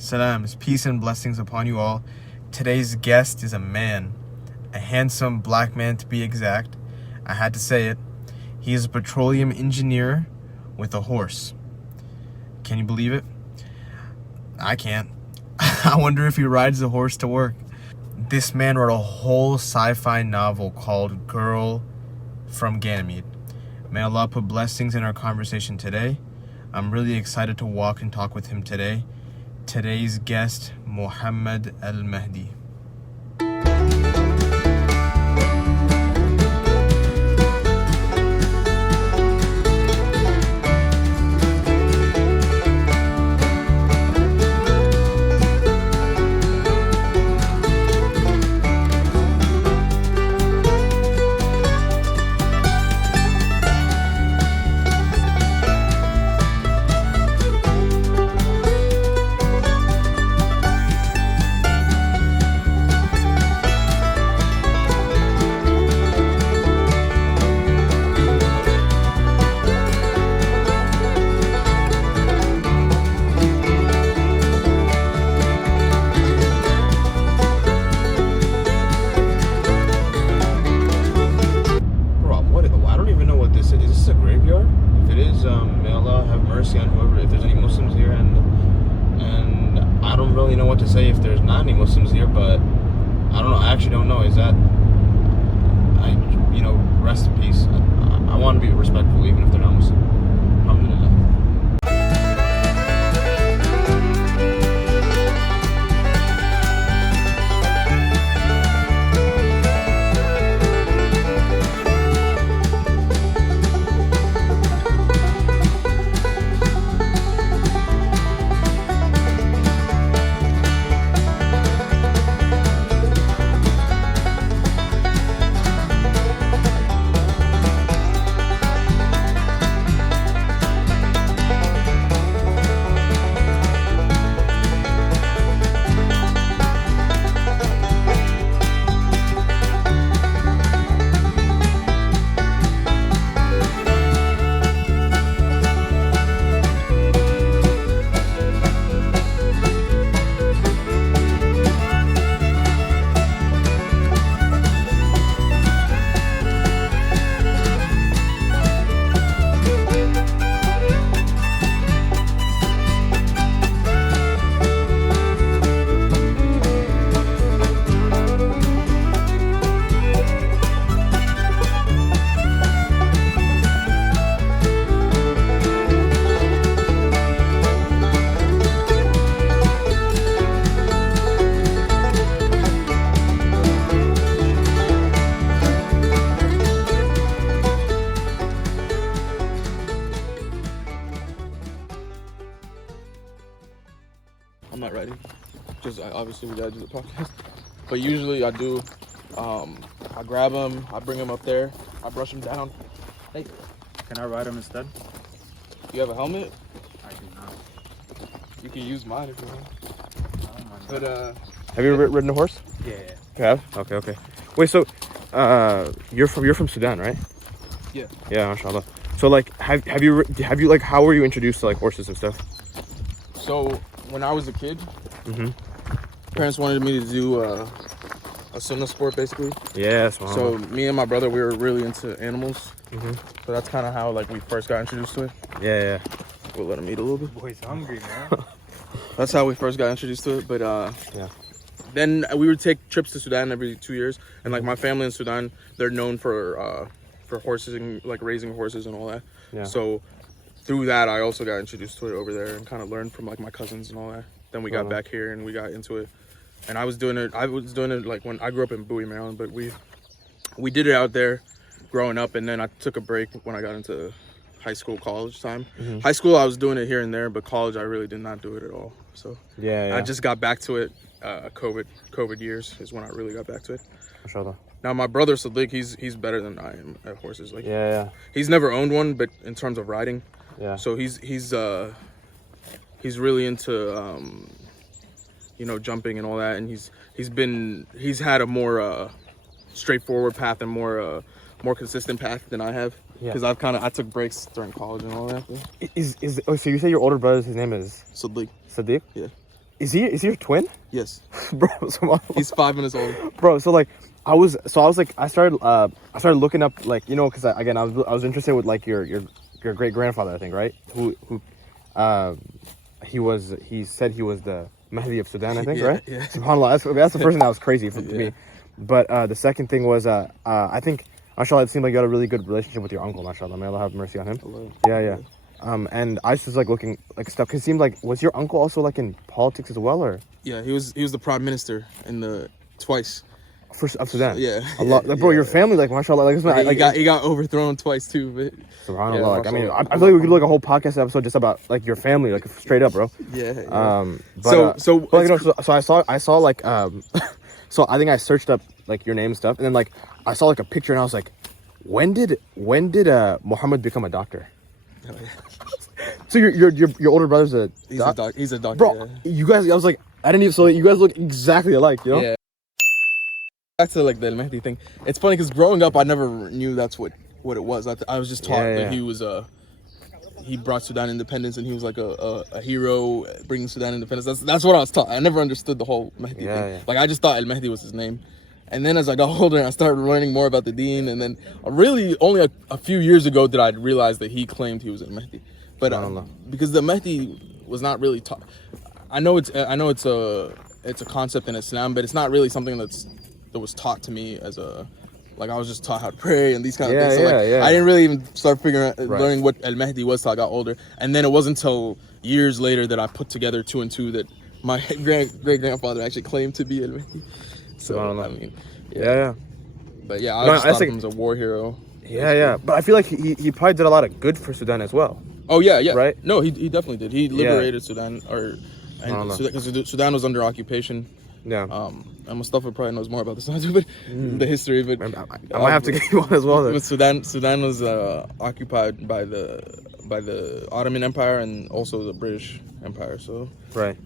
Salams, peace and blessings upon you all. Today's guest is a man, a handsome black man to be exact. I had to say it. He is a petroleum engineer with a horse. Can you believe it? I can't. I wonder if he rides the horse to work. This man wrote a whole sci-fi novel called Girl from Ganymede. May Allah put blessings in our conversation today. I'm really excited to walk and talk with him today. Today's guest, Mohamed al-Mahdi. May Allah have mercy on whoever, if there's any Muslims here, and I don't really know what to say if there's not any Muslims here, but I don't know, I actually don't know. Is that, rest in peace. I want to be respectful even if they're not Muslim. Alhamdulillah. I'm not ready. Obviously we gotta do the podcast. But usually I do, I grab him, I bring him up there, I brush him down. Hey. Can I ride him instead? You have a helmet? I do not. You can use mine if you want. I don't mind. But Have you ever ridden a horse? Yeah. You have? Okay. Wait, so you're from Sudan, right? Yeah. Yeah, mashallah. So like, have you like, how were you introduced to like horses and stuff? So when I was a kid, Mm-hmm. parents wanted me to do a sunnah sport basically. Yes. Wow. So me and my brother, we were really into animals. Mm-hmm. So that's kind of how like we first got introduced to it. Yeah. We'll let him eat a little bit. Boy's hungry, man. That's how we first got introduced to it. But Yeah. then we would take trips to Sudan every 2 years, and like my family in Sudan, they're known for horses and like raising horses and all that. Yeah. So through that, I also got introduced to it over there and kind of learned from like my cousins and all that. Then we got back here and we got into it, and I was doing it like when I grew up in Bowie, Maryland, but we did it out there growing up, and then I took a break when I got into high school, college time. Mm-hmm. High school, I was doing it here and there, but college, I really did not do it at all. So Yeah. I just got back to it. COVID years is when I really got back to it. Mashallah. Now my brother Sadiq, he's better than I am at horses. Like Yeah. he's never owned one, but in terms of riding, Yeah. so he's really into jumping and all that, and he's had a more straightforward path and more consistent path than I have. Yeah. Because I took breaks during college and all that. So you say your older brother, his name is Sadiq. Sadiq? Yeah. Is he your twin? Yes. Bro, so He's 5 minutes old. bro, so like I started looking up, like, you know, because I was interested with like your great grandfather, I think, right? Who he said he was the Mahdi of Sudan, I think, Yeah, right? yeah. SubhanAllah, that's the first thing that was crazy for me. But the second thing was I think, mashallah, it seemed like you had a really good relationship with your uncle, mashallah. May Allah have mercy on him. Hello. Yeah. And I was just like looking like stuff, because it seemed like, was your uncle also like in politics as well, or? Yeah, he was the prime minister twice. Of Sudan. Yeah. A lot, like, bro, your family, like, mashallah, like, it's not, like, He got overthrown twice too, but SubhanAllah, yeah, like, I mean, mashallah. I feel like we could do like a whole podcast episode just about like your family, like straight up, bro. yeah. But, but, like, you know, so I saw like so I think I searched up like your name and stuff, and then like I saw like a picture, and I was like, when did Mohamed become a doctor? So your older brother's He's a doctor, bro. yeah. You guys, I was like, I didn't even, so you guys look exactly alike, you know? Yeah. Back to like the Mahdi thing. It's funny because growing up, I never knew that's what it was. I was just taught that he was he brought Sudan independence, and he was like a hero bringing Sudan independence. That's what I was taught. I never understood the whole Mahdi thing. Yeah. Like, I just thought Al Mahdi was his name. And then as I got older, I started learning more about the deen, and then really only a few years ago did I realize that he claimed he was Al Mahdi. But because the Mahdi was not really taught. I know it's a concept in Islam, but it's not really something that was taught to me as a, like, I was just taught how to pray and these kind of things. So I didn't really even start learning what Al Mahdi was till I got older. And then it wasn't until years later that I put together 2 and 2 that my great grandfather actually claimed to be Al Mahdi. So I mean, yeah. But yeah, I just thought of him as a war hero. Yeah. But I feel like he probably did a lot of good for Sudan as well. Oh yeah. Right? No, he definitely did. He liberated Sudan, because Sudan was under occupation. Yeah. And Mustafa probably knows more about this than I do, but the history. But I might have to get you on as well. But Sudan was occupied by the Ottoman Empire and also the British Empire. So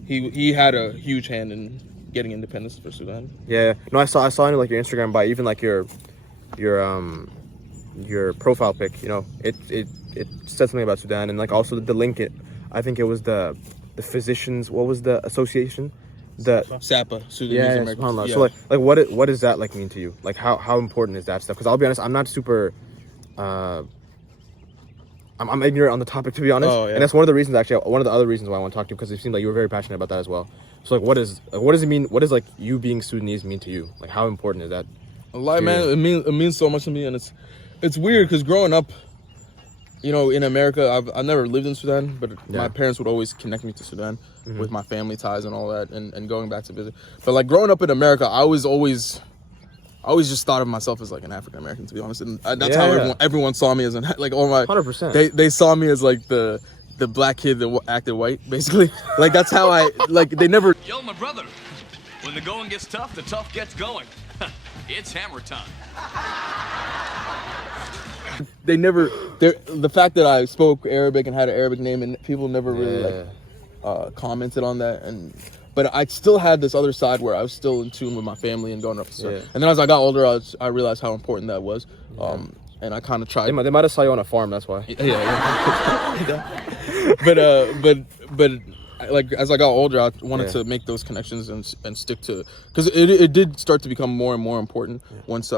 he had a huge hand in getting independence for Sudan. Yeah. No, I saw in like your Instagram bio, even like your profile pic. You know, it said something about Sudan, and like also the link. I think it was the physicians. What was the association? The SAPA, Sudanese Americans. So like what does that like mean to you? Like how important is that stuff? Because I'll be honest, I'm not super. I'm ignorant on the topic, to be honest. And that's one of the reasons, actually, one of the other reasons why I want to talk to you, because it seemed like you were very passionate about that as well. So like what does it mean? What does like you being Sudanese mean to you? Like how important is that? A lot, man. It means so much to me, and it's weird because growing up, you know, in America, I've never lived in Sudan, but my parents would always connect me to Sudan with my family ties and all that, and going back to visit. But like growing up in America, I always just thought of myself as like an African American, to be honest, and that's how everyone saw me as like all my 100%. They saw me as like the black kid that acted white, basically. Like that's how they never. Yo, my brother, when the going gets tough, the tough gets going. It's hammer time. The fact that I spoke Arabic and had an Arabic name, and people never really commented on that, but I still had this other side where I was still in tune with my family and going up. And then as I got older, I realized how important that was, and I kind of tried. They might have saw you on a farm, that's why. But like as I got older, I wanted to make those connections and stick to, because it did start to become more and more important once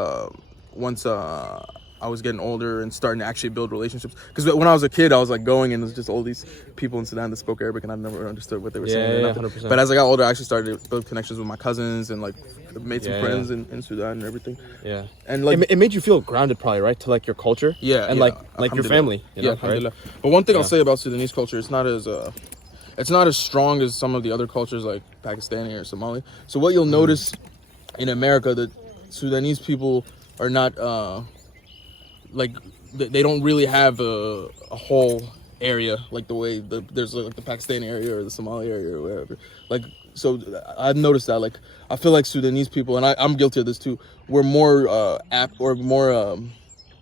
I was getting older and starting to actually build relationships. Because when I was a kid, I was like going, and it was just all these people in Sudan that spoke Arabic, and I never understood what they were saying. 100%. But as I got older, I actually started to build connections with my cousins and like made some friends in Sudan and everything. Yeah. And like it made you feel grounded, probably, right, to like your culture. And like your family. You know, alhamdulillah. Right? But one thing I'll say about Sudanese culture, it's not as strong as some of the other cultures like Pakistani or Somali. So what you'll notice in America, that Sudanese people are not like they don't really have a whole area like the way there's like the Pakistani area or the Somali area or wherever. Like, so I've noticed that, like, I feel like Sudanese people, and I'm guilty of this too, we're more apt or more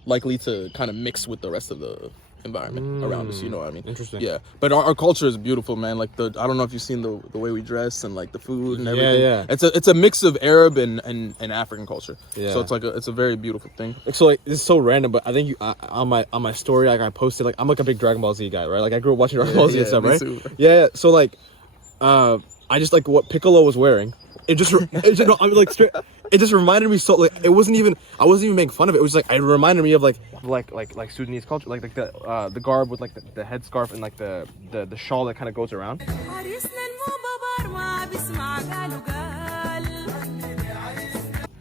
likely to kind of mix with the rest of the environment around us, you know what I mean? Interesting. Yeah, but our culture is beautiful, man. Like I don't know if you've seen the way we dress and like the food and everything. Yeah. It's a mix of Arab and African culture. Yeah. So it's a very beautiful thing. So like, it's so random, but I think on my story, like I posted, like I'm like a big Dragon Ball Z guy, right? Like I grew up watching Dragon Ball Z and stuff, right? Too. Yeah. So like, I just like what Piccolo was wearing. It just no, I mean, like straight, it just reminded me so like I wasn't even making fun of it. It was like it reminded me of like Sudanese culture, like the garb with like the headscarf and like the shawl that kind of goes around.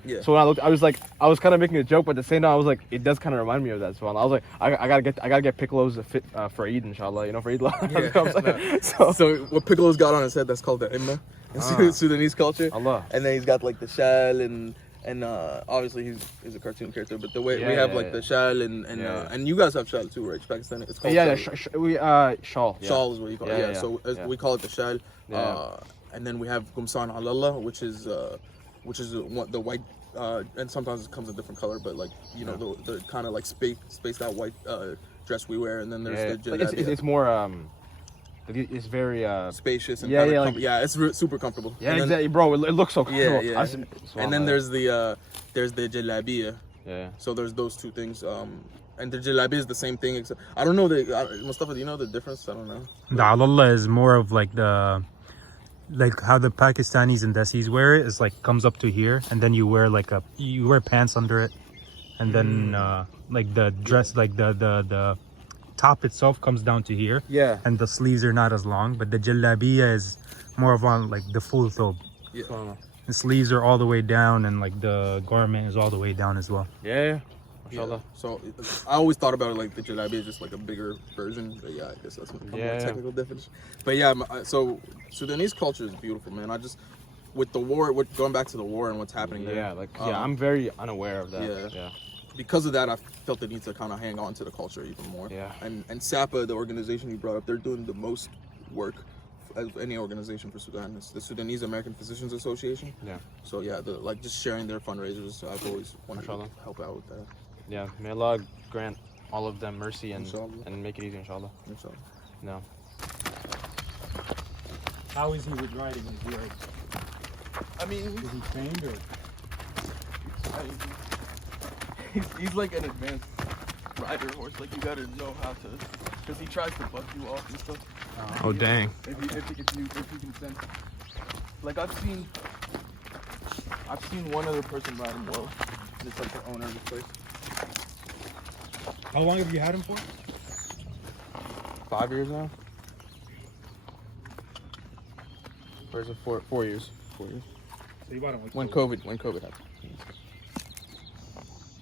Yeah. So when I looked, I was kind of making a joke, but at the same time, I was like, it does kind of remind me of that. So I was like, I gotta get Piccolo's fit for Eid, inshallah. You know, for Eid. Yeah. So what Piccolo's got on his head, that's called the imma in Sudanese culture. Allah. And then he's got like the shal and obviously he's a cartoon character, but the way we have like the shal and you guys have shal too, right? Pakistani. It's called shawl. Shawl is what you call it. Yeah. So we call it the shal. And then we have gumsan alallah, which is the white, and sometimes it comes in different color, but like the kind of like spaced out white dress we wear, and then there's the jalabia. It's more it's very spacious and it's super comfortable. Yeah, exactly, bro. It looks so comfortable. Yeah. And then there's the jalabia. Yeah. So there's those two things. And the jalabia is the same thing, except I don't know Mustafa, do you know the difference? I don't know. The alallah is more of like like how the Pakistanis and Desis wear it, is like comes up to here, and then you wear like you wear pants under it, and then like the dress, like the top itself comes down to here. Yeah. And the sleeves are not as long, but the jalabiya is more of on like the full thobe. Yeah. The sleeves are all the way down, and like the garment is all the way down as well. Yeah. Yeah. So I always thought about it like the jalabi is just like a bigger version, but yeah, I guess that's a more technical definition. But yeah, so Sudanese culture is beautiful, man. I just with the war, going back to the war and what's happening there. Yeah, I'm very unaware of that. Yeah. Because of that, I felt the need to kind of hang on to the culture even more. Yeah. And SAPA, the organization you brought up, they're doing the most work as any organization for Sudan. It's the Sudanese American Physicians Association. Yeah. So yeah, like just sharing their fundraisers, I've always wanted to help out with that. Yeah, may Allah grant all of them mercy and make it easy, inshallah. Inshallah. No. How is he with riding? Is he like, I mean, is he trained or? He's like an advanced rider horse. Like you gotta know how to, because he tries to buck you off and stuff. Oh dang! If he can sense. Like I've seen one other person ride him well. It's like the owner of the place. How long have you had him for? 5 years now. Or is it 4 years? 4 years. So you bought him when COVID happened.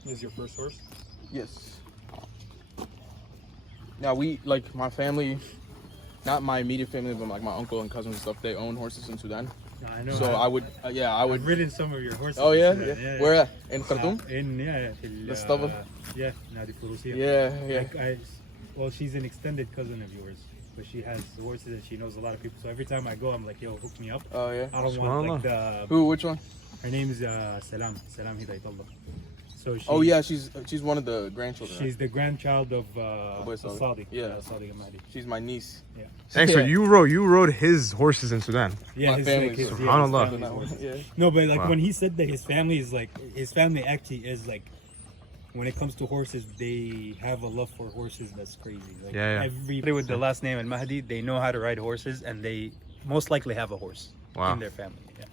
This is your first horse? Yes. Now like my family, not my immediate family, but like my uncle and cousins and stuff, they own horses in Sudan. I know. So I would. I've ridden some of your horses. Oh yeah? Where at? In Khartoum? The stubble. Yeah, Nadi Furusiya. Yeah. Well, she's an extended cousin of yours, but she has horses and she knows a lot of people. So every time I go, I'm like, yo, hook me up. Oh yeah. I don't want like the. Who? Which one? Her name is Salam Hidayatullah. So she's one of the grandchildren. She's the grandchild of Sadi. Yeah, Sadi and Mahdi. She's my niece. Yeah. Thanks. So you rode his horses in Sudan. Yeah, my family. SubhanAllah. No, but like when he said that his family actually is like, when it comes to horses, they have a love for horses that's crazy. Like everybody with the last name Mahdi, they know how to ride horses, and they most likely have a horse in their family. Yeah.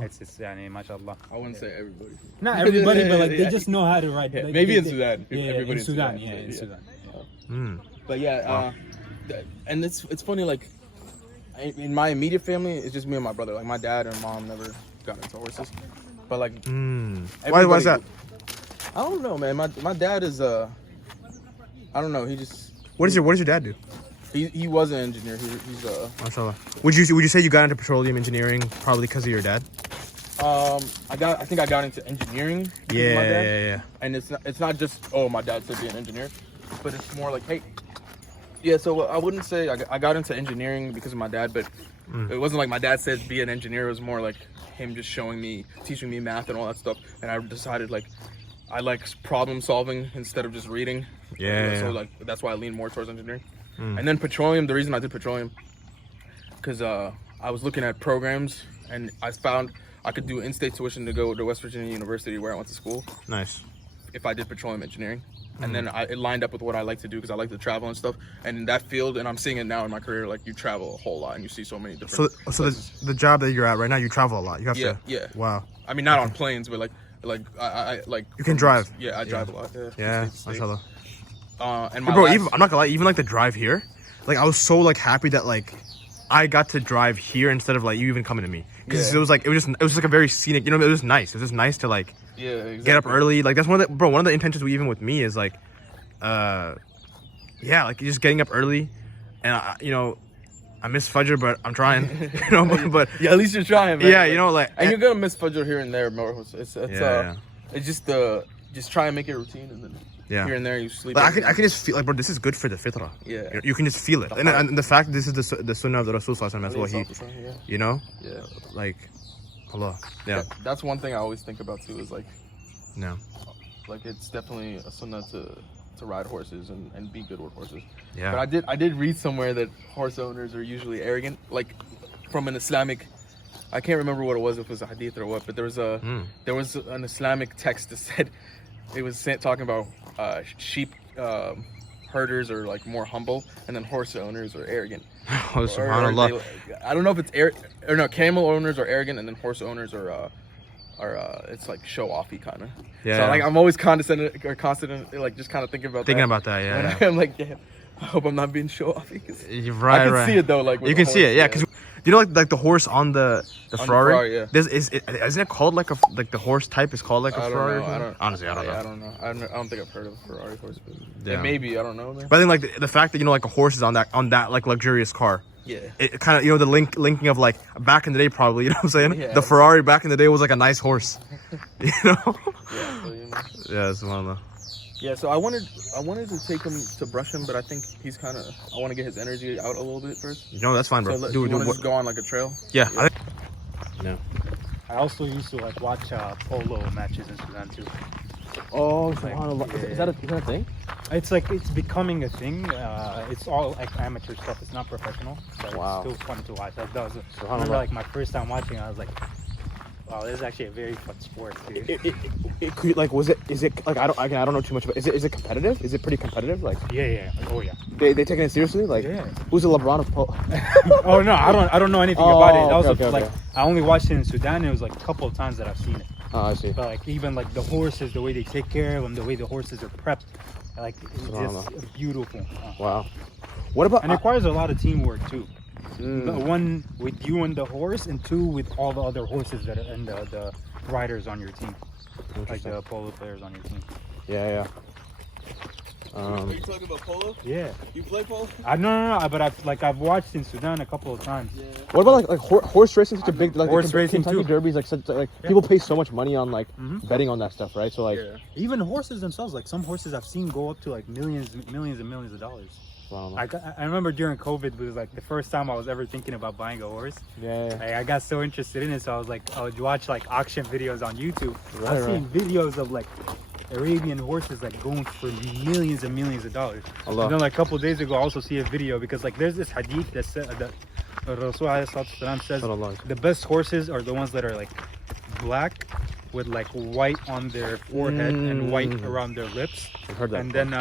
It's mashallah. I wouldn't say everybody. Not everybody, but like they just know how to ride. Yeah, maybe in Sudan. In Sudan. In Sudan. But and it's funny, like in my immediate family, it's just me and my brother. Like my dad and mom never got into horses. But like, why is that? I don't know, man. My dad is I don't know. He just. What does your dad do? He was an engineer. He's Mashallah. Would you say you got into petroleum engineering probably because of your dad? I think I got into engineering. Yeah, my dad. Yeah. And it's not just my dad said be an engineer, but it's more like so I wouldn't say I got into engineering because of my dad, but it wasn't like my dad said be an engineer. It was more like him just teaching me math and all that stuff, and I decided like I like problem solving instead of just reading. Yeah. So like that's why I lean more towards engineering. And then petroleum, the reason I did petroleum, because I was looking at programs and I found I could do in-state tuition to go to West Virginia University where I went to school. Nice. if I did petroleum engineering. And then it lined up with what I like to do because I like to travel and stuff. And in that field, and I'm seeing it now in my career, like you travel a whole lot and you see so many different. So the job that you're at right now, you travel a lot. You have to. Yeah. Wow. I mean, not on planes, but I like. You can drive. Yeah, I drive a lot. Yeah. And I'm not gonna lie. Even like the drive here, like I was so like happy that like I got to drive here instead of like you even coming to me because it was just like a very scenic. You know, it was nice. It was just nice to like. Yeah, exactly. Get up early. Like that's one of the intentions even with me is like, like just getting up early, and I miss Fajr, but I'm trying. But yeah, at least you're trying, man. Yeah, like, and you're gonna miss Fajr here and there, bro. It's just try and make it a routine, and then here and there you sleep. Like, I can just feel like, bro, this is good for the fitrah. Yeah, you can just feel it, and the fact that this is the sunnah of the Rasul sallallahu alaihi wasallam as well. Like. Allah. Yeah. That's one thing I always think about too is like it's definitely a sunnah to ride horses and be good with horses. Yeah. But I did read somewhere that horse owners are usually arrogant, like from an Islamic. I can't remember what it was, if it was a hadith or what, but there was an Islamic text that said it was talking about sheep herders are like more humble, and then horse owners are arrogant. Oh, subhanallah. I don't know if it's camel owners are arrogant, and then horse owners are it's like show offy kind of. Yeah. So like I'm always constant like just kind of thinking about that. Yeah. I'm like, I hope I'm not being show offy. You're right. I can see it though. Like you can see it. Yeah. Because you know like the horse on the Ferrari. Yeah. Isn't it called like the horse type is called like a Ferrari? Honestly, I don't know. I don't think I've heard of a Ferrari horse. But maybe I don't know. Man. But I think like the fact that like a horse is on that like luxurious car. Yeah. It kind of the linking of like back in the day probably, you know what I'm saying? Yeah. The Ferrari back in the day was like a nice horse. You know? Yeah, it's one of the. Yeah, so I wanted to take him to brush him, but I think he's kind of. I want to get his energy out a little bit first. No, that's fine, bro. So do you want to just go on like a trail? Yeah. No. I also used to like watch polo matches in Sudan too. Oh, subhanallah. Yeah. Is that a thing? It's like it's becoming a thing. It's all like amateur stuff. It's not professional. But Wow. It's still fun to watch. I remember like my first time watching, I was like, wow, this is actually a very fun sport, dude. It could like is it like I don't know too much about. Is it competitive? Is it pretty competitive? Like yeah. Oh yeah. They taking it seriously? Like who's the LeBron of polo? Oh no, I don't know anything about it. That was okay. like I only watched it in Sudan. It was like a couple of times that I've seen it. Oh, I see. But like even like the horses, the way they take care of them, the way the horses are prepped, like it's just beautiful. Wow. What about? And it requires a lot of teamwork too. One with you and the horse, and two with all the other horses that are and the riders on your team, like the polo players on your team. Yeah. Are you talking about polo? Yeah. You play polo? No, but I've watched in Sudan a couple of times. Yeah. What about like horse racing? Such a big like horse racing Kentucky too. Derbies people pay so much money on like betting on that stuff, right? So like even horses themselves, like some horses I've seen go up to like millions and millions of dollars. Wow. I remember during COVID was like the first time I was ever thinking about buying a horse. I got so interested in it, so I would watch like auction videos on YouTube. I've seen videos of like Arabian horses like going for millions and millions of dollars. And then like a couple of days ago I also see a video because like there's this hadith that said that Rasul says the best horses are the ones that are like black with like white on their forehead and white around their lips. I've heard that. And then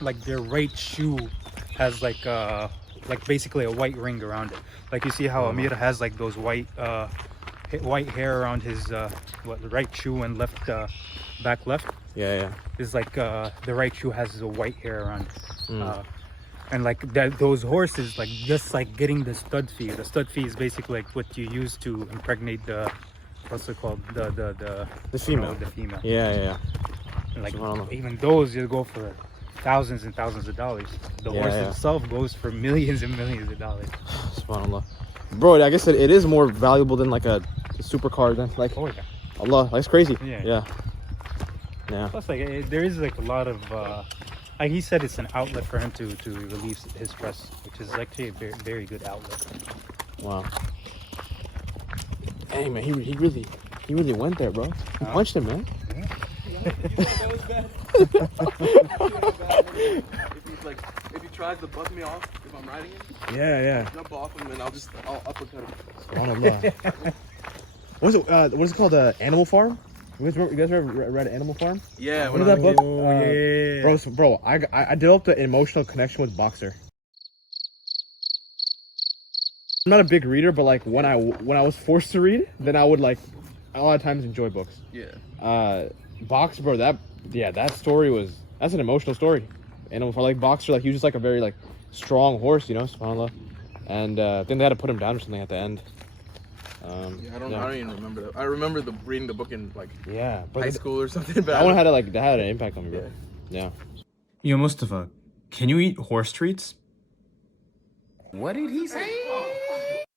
like their right shoe has like basically a white ring around it. Like you see how Amir has like those white hair around his right shoe and left back left. Yeah. Is like the right shoe has the white hair around it. And like those horses, like just like getting the stud fee. The stud fee is basically like what you use to impregnate the what's it called, the female. The female. Yeah. And like even those you go for thousands and thousands of dollars. The horse itself goes for millions and millions of dollars. SubhanAllah. Bro, I guess it is more valuable than like a supercar than like Allah. That's crazy. Yeah. Plus like there is like a lot of like he said, it's an outlet for him to release his stress, which is actually a very, very good outlet. Wow. Hey man, he really went there, bro. He punched him, man. That was bad. If he tries to buck me off, if I'm riding him, yeah, jump off him and I'll uppercut him. SubhanAllah. What is it called? Animal Farm? You guys ever read Animal Farm? Yeah. What is that book? yeah. Bro, I developed an emotional connection with Boxer. I'm not a big reader, but like when I was forced to read, then I would like a lot of times enjoy books. Yeah. Boxer, bro, that story that's an emotional story. Animal Farm, like Boxer, like he was just like a very like strong horse, you know, subhanAllah. And I think they had to put him down or something at the end. I don't even remember that. I remember reading the book in like high school or something. But that one had an impact on me, bro. Yeah. Yo, Mustafa, can you eat horse treats? What did he say?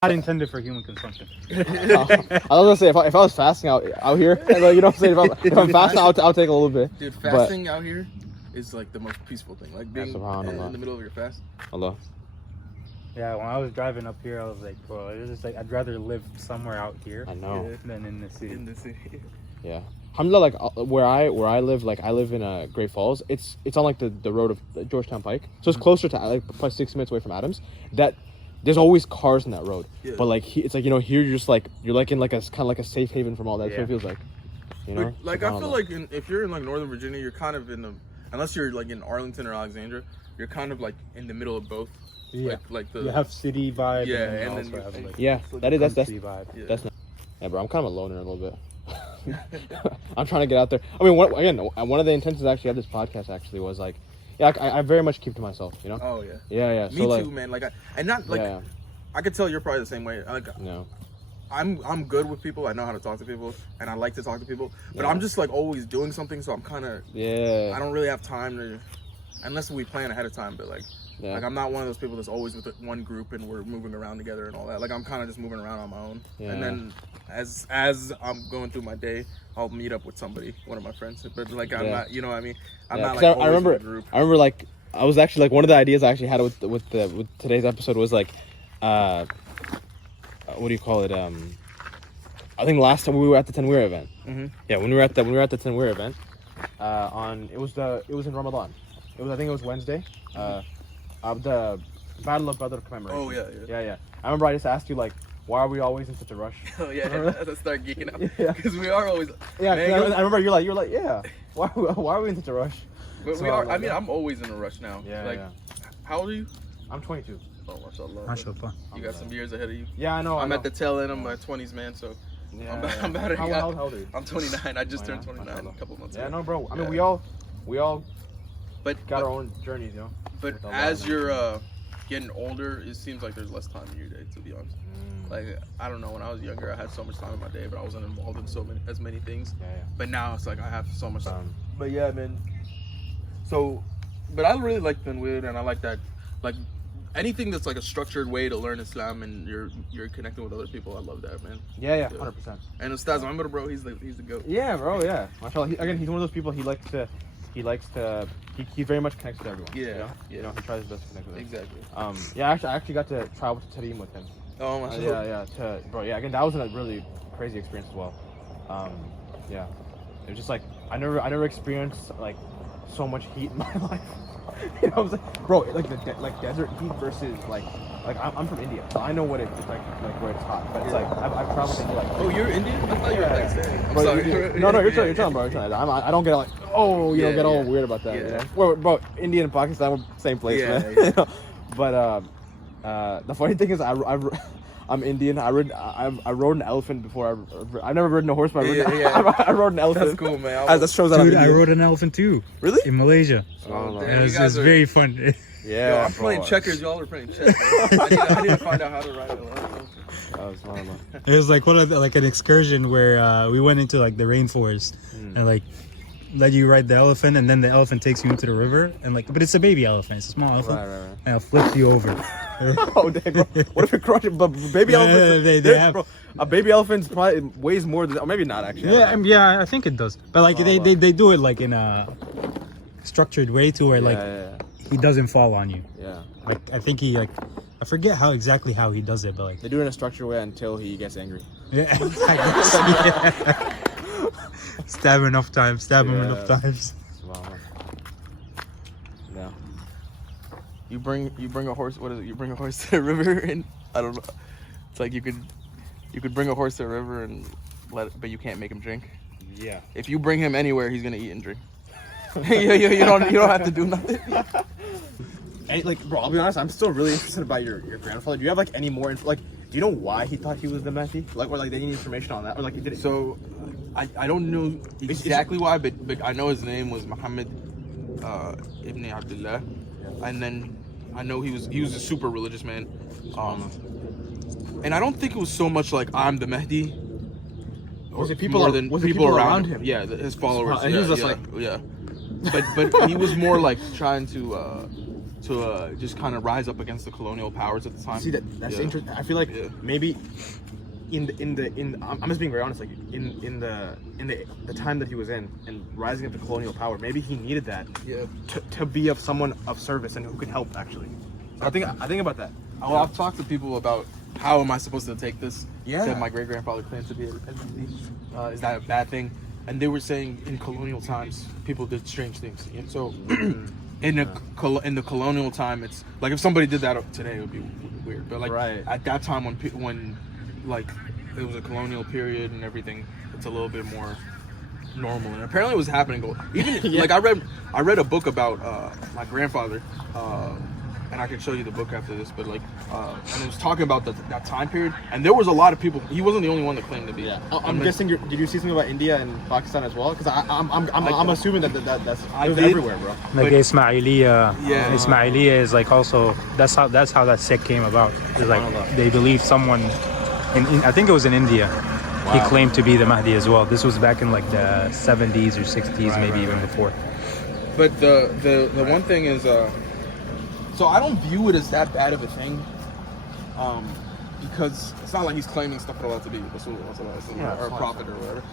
Not intended for human consumption. I was gonna say if I was fasting out here, like, you know what I'm saying? If I'm fasting, I'll take a little bit. Dude, fasting out here is like the most peaceful thing. Like being in the middle of your fast. Allah. Yeah, when I was driving up here, I was like, bro, it's just like I'd rather live somewhere out here I know. than in the city. In the city. Yeah. Alhamdulillah, like where I live, like I live in Great Falls. It's on like the road of Georgetown Pike, so it's closer to like probably 6 minutes away from Adams. That there's always cars in that road, but like it's like, you know, here you're just like you're like in like a kind of like a safe haven from all that. That's what it feels like, you know. Like I feel like if you're in like Northern Virginia, you're kind of in the, unless you're like in Arlington or Alexandria, you're kind of like in the middle of both. Yeah, like the you have city vibe. Yeah, and and you then also have like that's country vibe. Yeah. that's not. Yeah, bro, I'm kind of a loner a little bit. I'm trying to get out there. I mean, one of the intentions actually of this podcast actually was like, yeah, I very much keep to myself, you know. Oh yeah. Yeah. Me too, man. Like I could tell you're probably the same way. Like No. I'm good with people. I know how to talk to people, and I like to talk to people. But I'm just like always doing something, so I'm kind of I don't really have time to, unless we plan ahead of time. But like I'm not one of those people that's always with one group and we're moving around together and all that. Like I'm kind of just moving around on my own. Yeah. And then as I'm going through my day, I'll meet up with somebody, one of my friends. But like I'm not, you know what I mean? I'm not like always I remember with a group. I remember like I was actually like one of the ideas I actually had with today's episode was like what do you call it? I think last time we were at the Tanweer event. Mm-hmm. Yeah, when we were at the Tanweer event, it was in Ramadan. I think it was Wednesday. Of the Battle of Badr commemoration. Oh Yeah. I remember I just asked you like, why are we always in such a rush? Oh yeah, let's start geeking out because we are always. Yeah, man, I remember you're like, yeah. Why are we in such a rush? But So, we are. like, I mean, I'm always in a rush now. Yeah, Like, how old are you? I'm 22. Oh, mashallah. Mashallah. You got some years ahead of you. Yeah, I know. I'm at the tail end of my 20s, man. So I'm about to. How old are you? I'm 29. I just turned 29 a couple months ago. Yeah, no, bro. I mean, Yeah. we all But got our own journeys, you know. But With a lot as of you're getting older, it seems like there's less time in your day. To be honest, like I don't know. When I was younger, I had so much time in my day, but I wasn't involved in as many things. Yeah. But now it's like I have so much time. But yeah, man. So, but I really like Tanweer, and I like that, like anything that's like a structured way to learn Islam and you're connecting with other people. I love that, man. Yeah, 100%. And Ustaz Mohamed, bro, he's the goat. Yeah, bro. Yeah. Mashallah. He's one of those people. He very much connects with everyone. Yeah, You know? yeah. You know, he tries his best to connect with Exactly. Yeah. I actually got to travel to Tarim with him. Oh my God. Yeah. Again, that was a really crazy experience as well. Yeah. It was just like I never experienced like so much heat in my life. You know what I'm saying? Bro, like desert heat versus like I'm from India, so I know what it's like where it's hot. But it's like I've traveled into like. Oh, you're Indian? I thought you were Pakistani. I'm Bro, sorry. No, you're telling, bro. I don't get like, get all weird about that. Yeah. You know? Well, bro, India and Pakistan were same place, man. Yeah. You know? But the funny thing is, I'm Indian. I rode an elephant before. I've never ridden a horse, but I rode an elephant. That's cool, man. That shows that Dude, I'm I Indian. rode an elephant too. Really? In Malaysia. Oh, damn, It was you guys are- very fun. Yeah. Yo, I'm playing checkers. Y'all are playing chess. I need to find out how to ride it. It was like an excursion where we went into like the rainforest and like let you ride the elephant, and then the elephant takes you into the river, and like, but it's a baby elephant, it's a small elephant, Right. and it flips you over. Oh dang, bro! What if it crushes? But baby elephants, they have- bro, a baby elephant probably weighs more than, or maybe not actually. Yeah, I think it does, but like they do it like in a structured way to where like he doesn't fall on you. Yeah. Like I think he like I forget exactly how he does it, but like They do it in a structured way until he gets angry. yeah, I guess, yeah. Stab him enough times. Wow. Yeah. You bring a horse. What is it? You bring a horse to a river, and I don't know. It's like you could bring a horse to a river and but you can't make him drink. Yeah. If you bring him anywhere, he's gonna eat and drink. you don't have to do nothing. And like, bro, I'll be honest, I'm still really interested about your grandfather. Do you have like any more info? Like, do you know why he thought he was the Mahdi? Like, or like they need information on that, or like he did it? So, I don't know exactly why, but I know his name was Mohamed Ibn Abdullah, and then I know he was a super religious man, and I don't think it was so much like I'm the Mahdi. Was it people around him? Yeah, his followers. And he was just like, yeah. But he was more like trying to just kind of rise up against the colonial powers at the time. See that's interesting. I feel like maybe I'm just being very honest. Like in the time that he was in and rising up the colonial power, maybe he needed that to be of someone of service and who could help actually. So I think about that. Well, I've talked to people about how am I supposed to take this? Yeah. That my great grandfather claims to be is that a bad thing? And they were saying in colonial times people did strange things. And so in the colonial time, it's like if somebody did that today, it would be weird. But like at that time when like it was a colonial period and everything, it's a little bit more normal. And apparently it was happening. Even like I read a book about my grandfather. And I can show you the book after this, but like, and it was talking about that time period, and there was a lot of people. He wasn't the only one that claimed to be. Yeah, I'm guessing. Did you see something about India and Pakistan as well? Because I'm assuming that's everywhere, bro. Like Ismailiya, Ismailiya is like also that's how that sect came about. It's like they believe someone in I think it was in India. Wow. He claimed to be the Mahdi as well. This was back in like the 70s or 60s, maybe even before. But the one thing is. So I don't view it as that bad of a thing, because it's not like he's claiming stuff for Allah to be or a prophet or whatever.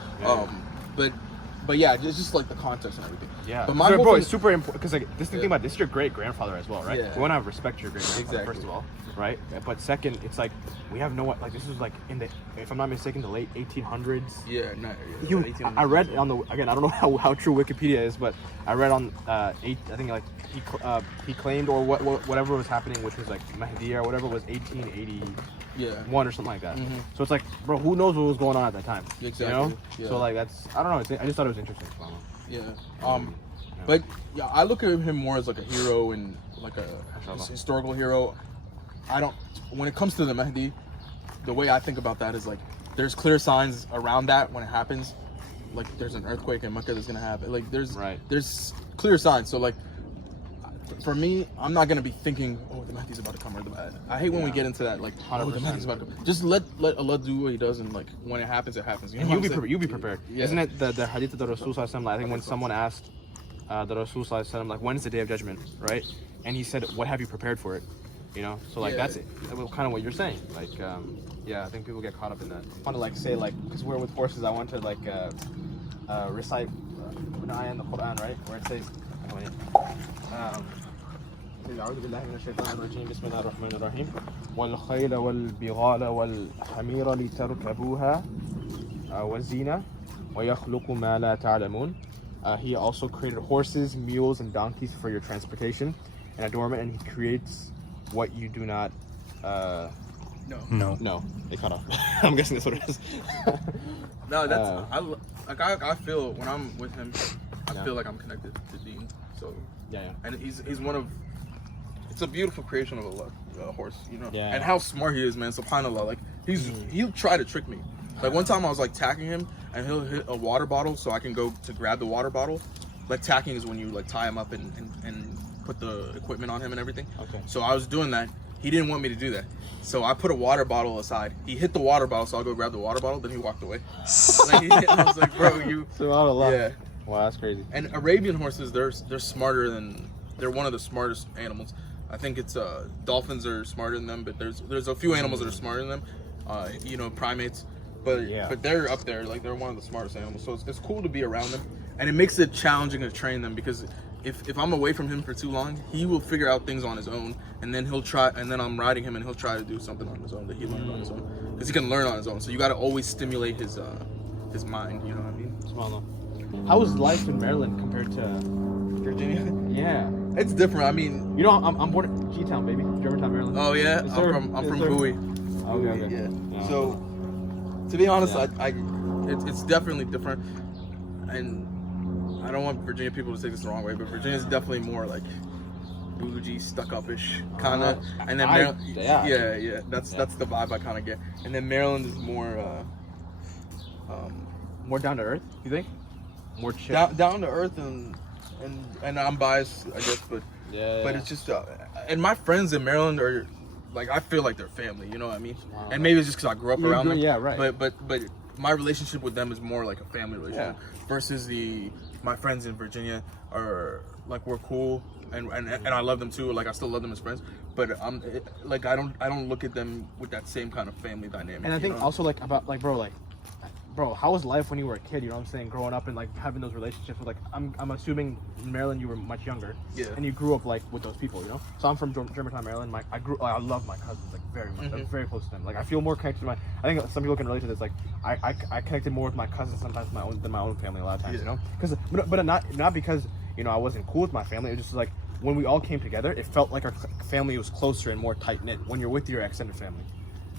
But yeah, it's just like the context and everything. Yeah. But my bro, it's super important because like this thing about this is your great grandfather as well, right? Yeah. We want to respect your great grandfather first of all, right? But second, it's like we have no like this was like in the if I'm not mistaken the late 1800s. I read on the again I don't know how true Wikipedia is, but I read on I think like he claimed or whatever was happening, which was like Mahdi or whatever was 1881 or something like that. Mm-hmm. So it's like, bro, who knows what was going on at that time? Exactly. You know? Yeah. So like that's I don't know. I just thought it was interesting. Yeah. But yeah, I look at him more as like a hero and like a historical hero. When it comes to the Mahdi, the way I think about that is like there's clear signs around that when it happens. Like there's an earthquake in Mecca that's gonna happen. Like there's clear signs. So like for me, I'm not gonna be thinking, oh, the Mahdi's about to come, or I hate when we get into that, like, oh, the Mahdi's about to come. Just let Allah do what He does, and like when it happens, it happens. You know you be prepared. Yeah. Isn't it the hadith of the Rasul sallallahu alaihi wasallam? I think when someone asked the Rasul sallallahu alaihi wasallam, like, when's the day of judgment, right? And he said, what have you prepared for it? You know, so like that's it. Kind of what you're saying. Like, I think people get caught up in that. I want to like say like, because we're with horses, I want to like recite an ayah in the Quran, right, where it says. أعوذ بالله من الشيطان الرجيم بسم الله الرحمن الرحيم والخيل والبغال والحمير لتركبوها والزينة ويخلق ما لا تعلمون. He also created horses, mules, and donkeys for your transportation and adornment, and he creates what you do not. No, they cut off. I'm guessing that's what it is. No, that's I feel when I'm with him, I feel like I'm connected to Deen. So and he's one of. It's a beautiful creation of a horse, you know. Yeah. And how smart he is, man. Subhanallah. Like he'll try to trick me. Like one time I was like tacking him, and he'll hit a water bottle, so I can go to grab the water bottle. Like tacking is when you like tie him up and put the equipment on him and everything. Okay. So I was doing that. He didn't want me to do that, so I put a water bottle aside. He hit the water bottle, so I'll go grab the water bottle. Then he walked away. I was like, bro, you. Subhanallah. Yeah. Wow, that's crazy. And Arabian horses, they're smarter than. They're one of the smartest animals. I think it's dolphins are smarter than them, but there's a few animals that are smarter than them, you know, primates, but they're up there, like they're one of the smartest animals. So it's cool to be around them, and it makes it challenging to train them because if I'm away from him for too long, he will figure out things on his own, and then he'll try, and then I'm riding him and he'll try to do something on his own that he learned on his own, because he can learn on his own. So you got to always stimulate his mind. You know what I mean? How was life in Maryland compared to Virginia? Yeah. It's different. I mean, you know, I'm born in G-Town, baby, Germantown, Maryland. Oh yeah, yes, I'm from Bowie. Okay. Yeah. So, to be honest, it's definitely different. and I don't want Virginia people to take this the wrong way, but Virginia's definitely more like bougie, stuck-up-ish kind of, and then Maryland, that's the vibe I kind of get, and then Maryland is more down to earth. You think? More chill. Down to earth, and I'm biased, I guess, but it's just and my friends in Maryland are like, I feel like they're family, you know what I mean? Wow. And maybe it's just because I grew up around them. Yeah, right. But my relationship with them is more like a family relationship versus my friends in Virginia are like, we're cool and I love them too. Like, I still love them as friends, but I don't look at them with that same kind of family dynamic. And I think also bro, how was life when you were a kid? You know what I'm saying? Growing up and like having those relationships with, like, I'm assuming in Maryland you were much younger, and you grew up like with those people, you know. So I'm from Germantown, Maryland. I love my cousins like very much. I'm very close to them. Like, I feel more connected to I think some people can relate to this. Like, I connected more with my cousins sometimes than my own family a lot of times, you know. But not because, you know, I wasn't cool with my family. It was just like when we all came together, it felt like our family was closer and more tight knit when you're with your extended family,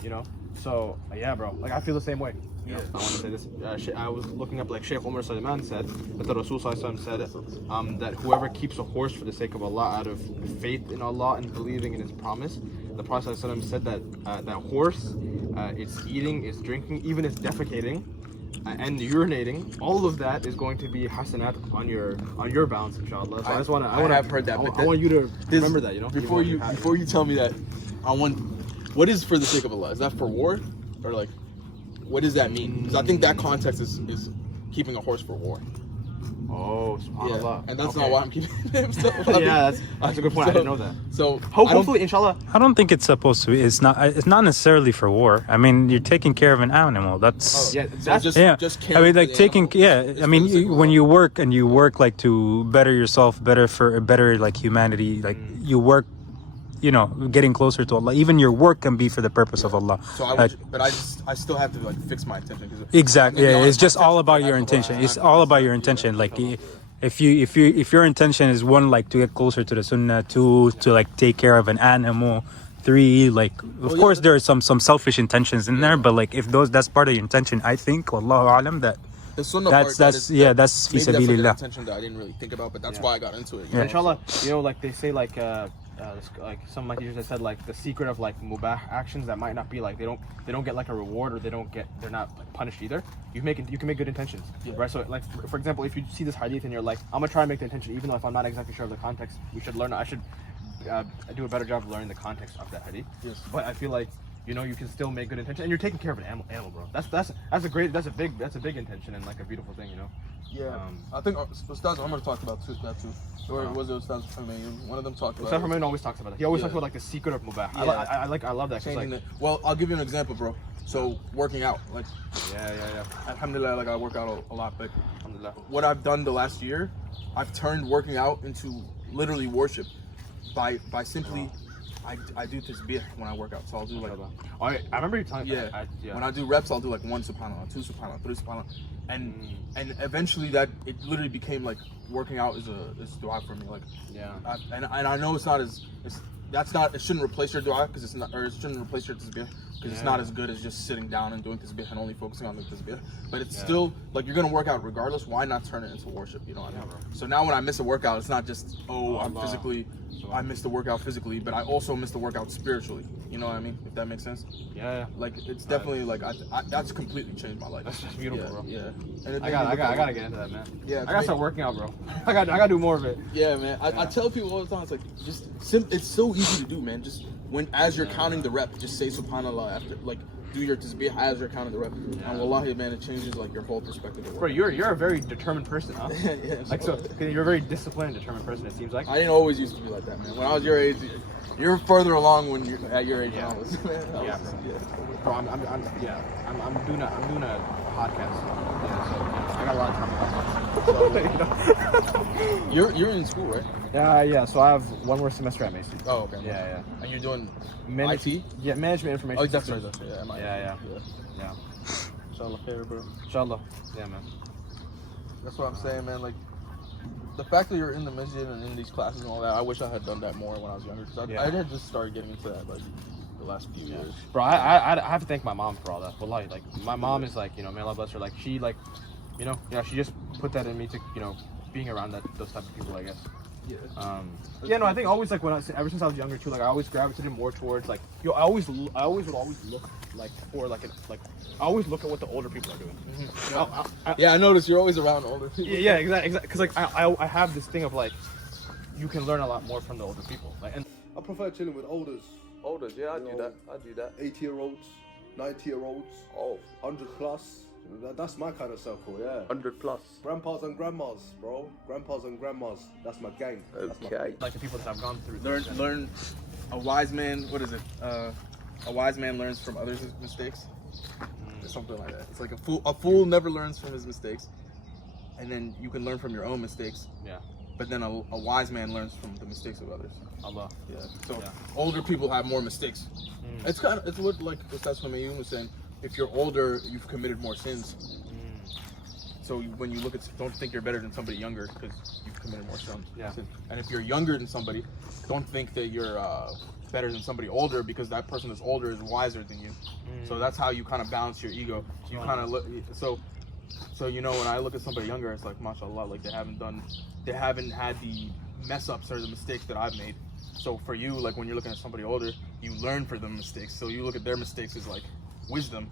you know. So yeah, bro. Like, I feel the same way. Yeah. I want to say this. I was looking up, like, Sheikh Umar Salman said that the Rasul said that whoever keeps a horse for the sake of Allah out of faith in Allah and believing in His promise, the Prophet said that that horse, its eating, its drinking, even its defecating, and urinating, all of that is going to be hasanat on your balance, inshallah. So I have heard that. I want you to remember that, you know. Before you tell me that, what is for the sake of Allah? Is that for war, or like? What does that mean? Because I think that context is keeping a horse for war. Oh, subhanAllah. And that's not why I'm keeping him. So, that's a good point. I didn't know that. So hopefully, inshallah. I don't think it's supposed to be. It's not necessarily for war. I mean, you're taking care of an animal. That's just I mean, like taking I mean, when you work like to better yourself, better like humanity, like you work. You know, getting closer to Allah. Even your work can be for the purpose of Allah. So I still have to like fix my intention. Exactly. Yeah, it's just all about your intention. It's all about your intention. Like, if your intention is 1, like to get closer to the Sunnah, 2, to like take care of an animal, 3, like of course there are some selfish intentions in there, but like if that's part of your intention, I think Wallahu Alam that. The Sunnah that's fi sabilillah. Intention that I didn't really think about, but that's why I got into it. Yeah. Inshallah, you know, like they say, like some of my teachers have said, like the secret of like mubah actions that might not be like they don't get like a reward, or they're not like punished either. You can make good intentions, right? So like for example, if you see this hadith and you're like, I'm gonna try and make the intention, even though if I'm not exactly sure of the context, I should do a better job of learning the context of that hadith. Yes. But I feel like, you know, you can still make good intention, and you're taking care of an animal, bro. That's a big intention and like a beautiful thing, you know. Yeah, I think Ustaz Umar talked about that too. Or was it Ustaz Humayn? One of them talked about it. Ustaz Humayn always talks about it. He always talks about like the secret of mubah. Yeah. I love that. Like, well, I'll give you an example, bro. So working out, like, yeah. Alhamdulillah, like I work out a lot, but alhamdulillah, what I've done the last year, I've turned working out into literally worship by simply. I do tasbih when I work out, so I'll do like. I remember you telling me. When I do reps, I'll do like 1 subhanallah, 2 subhanallah, 3 subhanallah, and eventually that it literally became like working out is dua for me, like. And I know it's not as it shouldn't replace your dua because it's not, or it shouldn't replace your tasbih because it's not as good as just sitting down and doing tasbih and only focusing on the tasbih. But it's still like you're gonna work out regardless. Why not turn it into worship? You know what I mean? So now when I miss a workout, it's not just I missed the workout physically, but I also missed the workout spiritually. You know what I mean? If that makes sense. Yeah. Like it's definitely like that's completely changed my life. That's just beautiful, bro. Yeah. And I gotta get into that, man. Yeah. I gotta start working out, bro. I gotta do more of it. Yeah, man. I tell people all the time, it's like it's so easy to do, man. Just as you're counting the rep, just say subhanallah after, like, do your tasbih as you're counting the rep. And wallahi, man, it changes like your whole perspective. Bro, you're a very determined person, huh? Yeah. Like, so you're a very disciplined, determined person. It seems like. I didn't always used to be like that, man. When I was your age, you're further along when you're at your age. Yeah. Than I was, man. Bro, I'm doing a podcast. Yeah, so I got a lot of time to You're in school, right? Yeah. So I have one more semester at Macy. Oh, okay. Yeah. And you're doing IT? Yeah, management information. Oh, that's right. Yeah. Inshallah, khair, bro. Inshallah. Yeah, man. That's what I'm saying, man. Like, the fact that you're in the masjid and in these classes and all that, I wish I had done that more when I was younger. Because I did just start getting into that, like, the last few years. Bro, I have to thank my mom for all that. But like my mom is like, you know, may Allah bless her. Like, she like you know, yeah, she just put that in me to, you know, being around those type of people, I guess. Yeah. Yeah, no, I think always like ever since I was younger too, like I always gravitated more towards like, I always would always look like for like I always look at what the older people are doing. Yeah, I noticed you're always around older people. Yeah, exactly. Because like I have this thing of like, you can learn a lot more from the older people. Like, and I prefer chilling with olders. Olders, yeah, I do that. 80-year-olds, 90-year-olds, 100 plus. That's my kind of circle, yeah. 100 plus. Grandpas and grandmas, bro. Grandpas and grandmas. That's my gang. That's my like the people that I've gone through. Learn. A wise man. What is it? A wise man learns from others' mistakes. Something like that. It's like a fool never learns from his mistakes, and then you can learn from your own mistakes. Yeah. But then a wise man learns from the mistakes of others. Allah. Yeah. So older people have more mistakes. It's what like Ustaz Humayun was saying. If you're older, you've committed more sins. So when you look at, don't think you're better than somebody younger because you've committed more sins. Yeah. And if you're younger than somebody, don't think that you're better than somebody older because that person that's older is wiser than you. So that's how you kind of balance your ego. You kind of look. So you know, when I look at somebody younger, it's like, mashallah, like they haven't had the mess ups or the mistakes that I've made. So for you, like when you're looking at somebody older, you learn from the mistakes. So you look at their mistakes as like wisdom,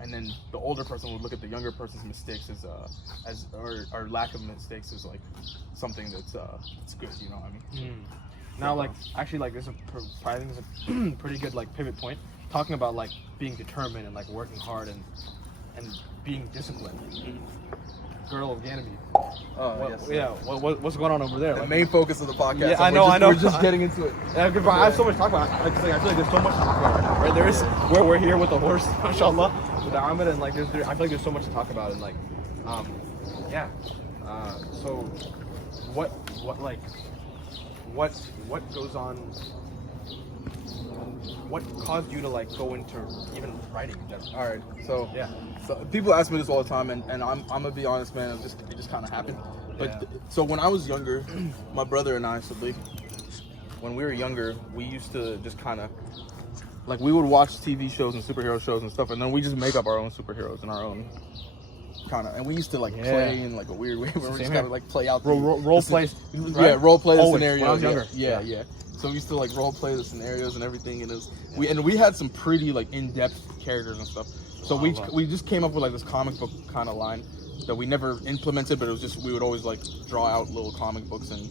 and then the older person would look at the younger person's mistakes as or lack of mistakes as like something that's it's good. You know what I mean? Now, like actually, like there's I think there's a pretty good like pivot point talking about like being determined and like working hard and being disciplined. Girl of Ganymede. Oh, yes. Yeah. What's going on over there? The like, main focus of the podcast. Yeah, I know. We're just getting into it. Yeah, I have so much to talk about. I feel like there's so much to talk about. Right? There is where we're here with the horse, mashallah, with the Ahmed, and like I feel like there's so much to talk about, and like, yeah. So, what goes on? What caused you to like go into even writing in general? All right. So Yeah. So people ask me this all the time, and I'm gonna be honest, man. It just kind of happened. But so when I was younger, my brother and I, Sadiq, when we were younger, we used to just kind of like we would watch TV shows and superhero shows and stuff, and then we just make up our own superheroes and our own kind of, and we used to like play in like a weird way where we just kind of like play out role plays. Yeah, role play the Always, scenarios. when I was younger. Yeah. So we used to like role play the scenarios and everything, and we had some pretty like in-depth characters and stuff. So we just came up with like this comic book kind of line that we never implemented, but it was just we would always like draw out little comic books and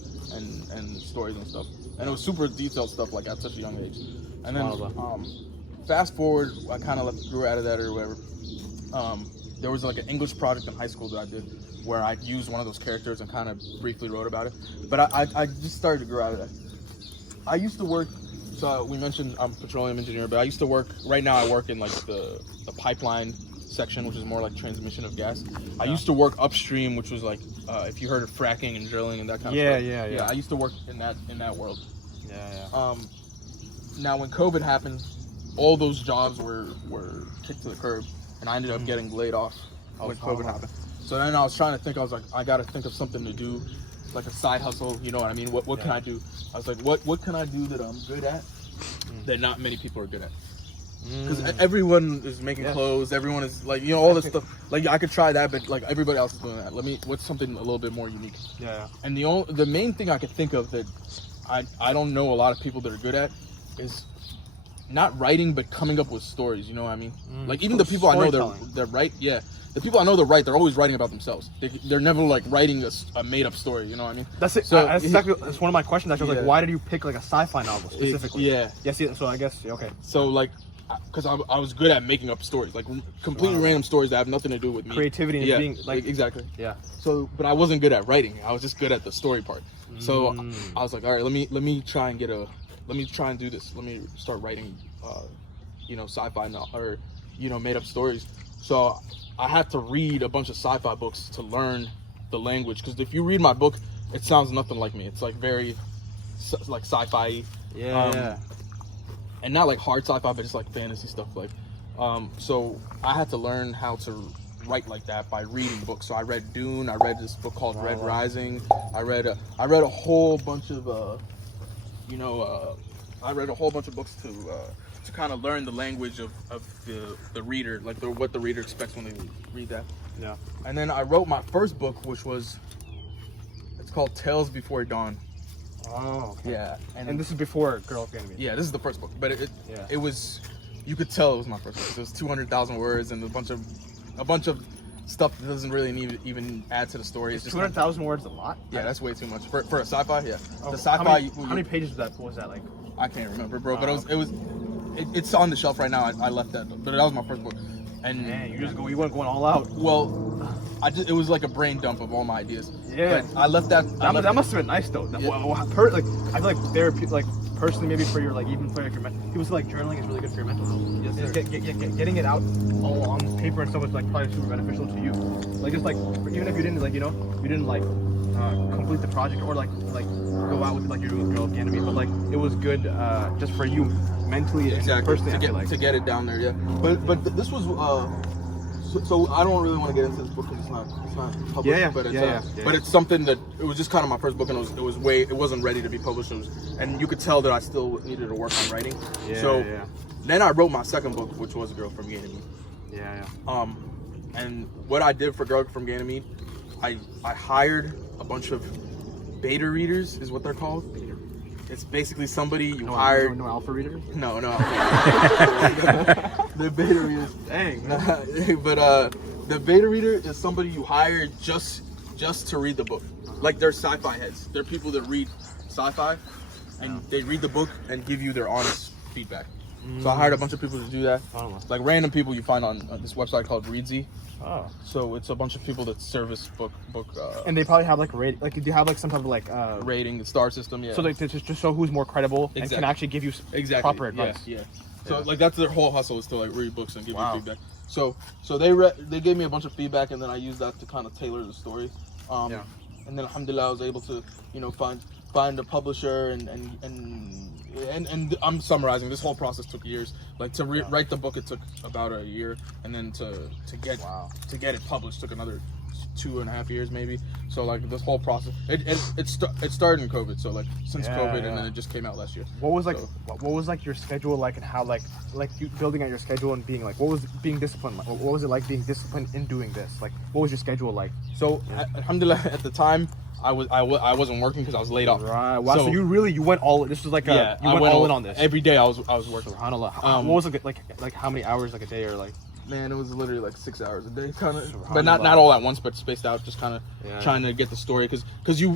stories and stuff, and it was super detailed stuff like at such a young age. And then fast forward, I kind of grew out of that or whatever. There was like an English project in high school that I did where I used one of those characters and kind of briefly wrote about it, but I just started to grow out of that. I used to work. So we mentioned I'm a petroleum engineer, but I used to work. Right now, I work in like the pipeline section, which is more like transmission of gas. I used to work upstream, which was like if you heard of fracking and drilling and that kind of stuff. Yeah. I used to work in that world. Yeah. Now when COVID happened, all those jobs were kicked to the curb, and I ended up getting laid off when COVID happened. So then I was trying to think. I was like, I got to think of something to do, like a side hustle. You know what I mean? What can I do? I was like, what can I do that I'm good at that not many people are good at? Because everyone is making clothes. Everyone is like, you know, all this stuff. Like I could try that, but like everybody else is doing that. What's something a little bit more unique? Yeah. And the main thing I could think of that I don't know a lot of people that are good at is not writing, but coming up with stories. You know what I mean? Like even the people I know they're right. Yeah. The people I know that write, they're always writing about themselves. They're never like writing a made-up story. You know what I mean? That's it. So that's one of my questions. Actually, like, why did you pick like a sci-fi novel specifically? Yes. So I guess okay. So like, because I was good at making up stories, like completely random stories that have nothing to do with me. Creativity and being like exactly. Yeah. So, but I wasn't good at writing. I was just good at the story part. So I was like, all right, let me try and do this. Let me start writing, sci-fi or made up stories. So I had to read a bunch of sci-fi books to learn the language, because if you read my book, it sounds nothing like me. It's like very like sci-fi. Yeah. And not like hard sci-fi, but just like fantasy stuff. Like, so I had to learn how to write like that by reading books. So I read Dune. I read this book called Red Rising. I read a whole bunch of I read a whole bunch of books to kind of learn the language of the reader, like what the reader expects when they read that. Yeah. And then I wrote my first book, which was, it's called Tales Before Dawn. Oh, okay. Yeah. And this is before Girl Academy. Yeah, this is the first book, but it was, you could tell it was my first book. It was 200,000 words and a bunch of stuff that doesn't really even add to the story. It's 200,000 words a lot? Yeah, that's way too much for a sci-fi. Yeah, Oh, the sci-fi. How many pages was that like? I can't remember, bro. But it's on the shelf right now. I left that, but that was my first book. And man, you went going all out. Well, it was like a brain dump of all my ideas. Yeah, but I left that. That must have been nice though. Yeah. I feel like therapy, like personally, maybe for your like even for like your people say like journaling is really good for your mental health. Yes, sir. Getting it out all on paper and stuff is like probably super beneficial to you. Like just like even if you didn't like you didn't like complete the project or like go out with like you're doing with Girl Academy, but like it was good just for you mentally and personally to get it down there. Yeah, but this was so I don't really want to get into this book because it's not published. But it's something that it was just kind of my first book and it wasn't ready to be published. And you could tell that I still needed to work on writing. Then I wrote my second book, which was Girl from Ganymede. And what I did for Girl from Ganymede, I hired a bunch of beta readers, is what they're called. It's basically somebody you hired. No alpha readers? No alpha. The beta readers. Dang. But the beta reader is somebody you hire just to read the book. Like they're sci-fi heads. They're people that read sci-fi, and they read the book and give you their honest feedback. So I hired a bunch of people to do that. Like random people you find on this website called Readsy. Oh. So it's a bunch of people that service book. And they probably have like do you have like some type of like rating, the star system? Yeah. So like just show who's more credible and can actually give you proper advice. Yeah. So like that's their whole hustle is to like read books and give you feedback. So they gave me a bunch of feedback and then I used that to kind of tailor the story. And then alhamdulillah I was able to find a publisher and I'm summarizing. This whole process took years. Like to write the book, it took about a year, and then to get it published took another 2.5 years maybe. So like this whole process, it started in COVID. So like since COVID, and then it just came out last year. What was like your schedule like, and how like you building out your schedule and being like, what was being disciplined like? What was it like being disciplined in doing this? Like what was your schedule like? So alhamdulillah at the time. I wasn't working because I was laid off. Right. Wow. So you went all. This was like you went all in on this. Every day I was working. What was it like? How many hours like a day or like? Man, it was literally like 6 hours a day, kind of. But not all at once, but spaced out, just kind of trying to get the story. Because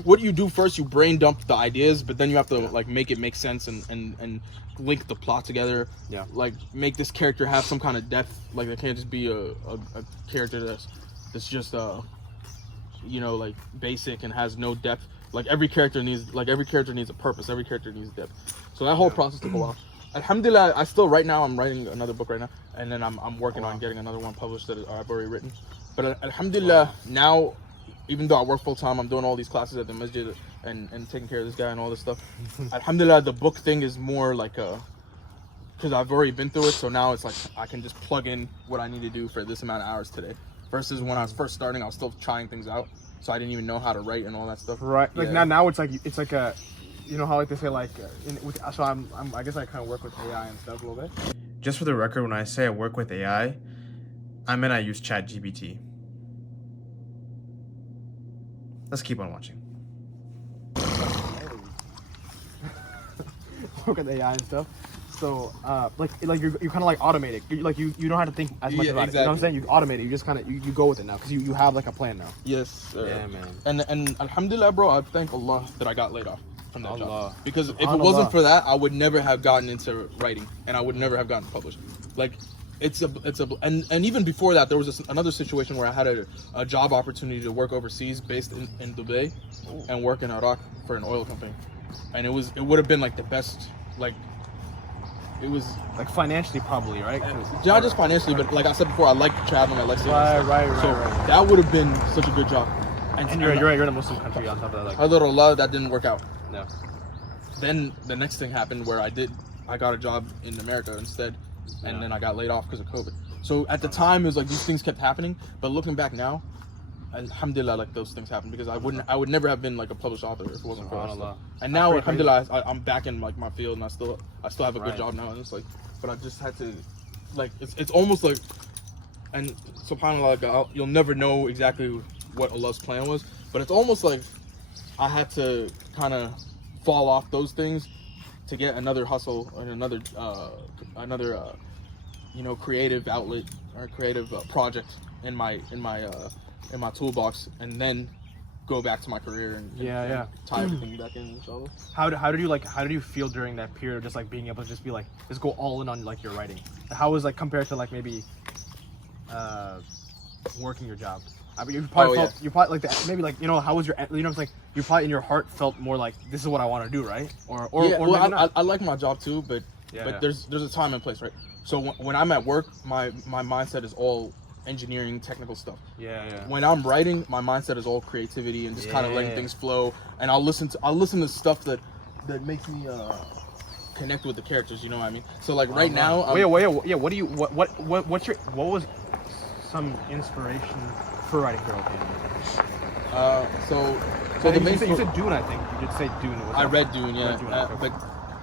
what you do first, you brain dump the ideas, but then you have to like make it make sense and link the plot together. Yeah. Like make this character have some kind of depth. Like it can't just be a character that's just like basic and has no depth. Like every character needs a purpose. Every character needs depth. So that whole process took a while. Alhamdulillah, I'm writing another book right now, and then I'm working on getting another one published that I've already written. But alhamdulillah, now even though I work full time, I'm doing all these classes at the masjid and taking care of this guy and all this stuff. Alhamdulillah, the book thing is more like because I've already been through it, so now it's like I can just plug in what I need to do for this amount of hours today. Versus when I was first starting, I was still trying things out, so I didn't even know how to write and all that stuff. Right. Like now it's like a, how like they say like, so I guess I kind of work with AI and stuff a little bit. Just for the record, when I say I work with AI, I mean I use ChatGPT. Let's keep on watching. Work with AI and stuff. So, like you're kind of like automated. You don't have to think as much about it. You know what I'm saying? You automate it. You just kind of you go with it now because you have like a plan now. Yes, sir. Yeah, man. And alhamdulillah, bro, I thank Allah that I got laid off from that job. Because if it wasn't for that, I would never have gotten into writing, and I would never have gotten published. Like, and even before that, there was another situation where I had a job opportunity to work overseas, based in Dubai, and work in Iraq for an oil company, and it would have been like the best like. It was like financially probably, right? Not just financially, but like I said before, I like traveling, I like seeing right. So that would have been such a good job. And you're in a Muslim country on top of that. Like, Alhamdulillah, that didn't work out. No. Then the next thing happened where I got a job in America instead, and then I got laid off because of COVID. So at the time, it was like these things kept happening. But looking back now, alhamdulillah, like those things happen because I would never have been like a published author if it wasn't for that. And now alhamdulillah, I'm back in like my field and I still have a good job now, and it's like, but I just had to, like, it's almost like, and subhanallah, like, you'll never know exactly what Allah's plan was, but it's almost like I had to kind of fall off those things to get another hustle and another creative outlet or creative project in my toolbox, and then go back to my career and tie everything back in, inshallah. How did you feel during that period of just like being able to just be like, just go all in on like your writing? How was like compared to like maybe working your job? I mean, you probably like that, maybe like, you know, how was your, you know, it's like you probably in your heart felt more like this is what I want to do, right? Or I like my job too, but there's a time and place, right? So when I'm at work, my mindset is all engineering, technical stuff. When I'm writing, my mindset is all creativity and just kind of letting things flow, and I'll listen to stuff that makes me connect with the characters, you know what I mean? So like right now, what was some inspiration for writing Girl Game? So the main thing, you said Dune, I think. You did say Dune. I read Dune, but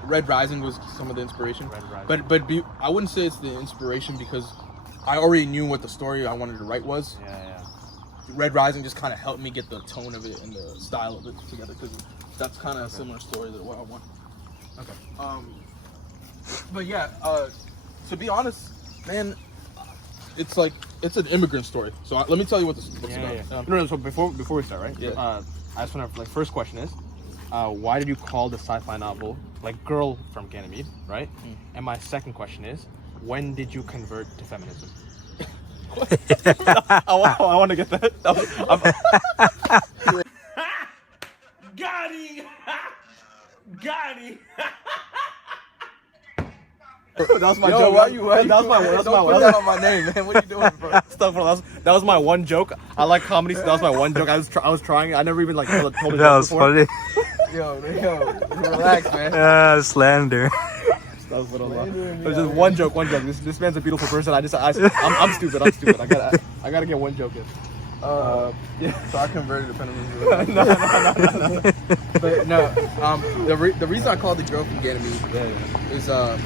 Red Rising was some of the inspiration. But I wouldn't say it's the inspiration because I already knew what the story I wanted to write was. Red Rising just kind of helped me get the tone of it and the style of it together, because that's kind of a similar story to what I want. But yeah, to be honest, man, it's an immigrant story. So let me tell you what this book's about. No, so before we start, right? I just want to, like, first question is, why did you call the sci-fi novel like Girl from Ganymede, right? And my second question is, when did you convert to feminism? I want to get that. Got him! Got him! That was my joke. That was my name, man. What are you doing, bro? That was my one joke. I like comedy, so that was my one joke. I was trying. I never even like told That was funny. Yo, relax, man. Slander. That was it was just one joke. This man's a beautiful person. I'm stupid. I gotta get one joke in. So I converted to feminism. No. But no, the reason I called the Girl from Ganymede is so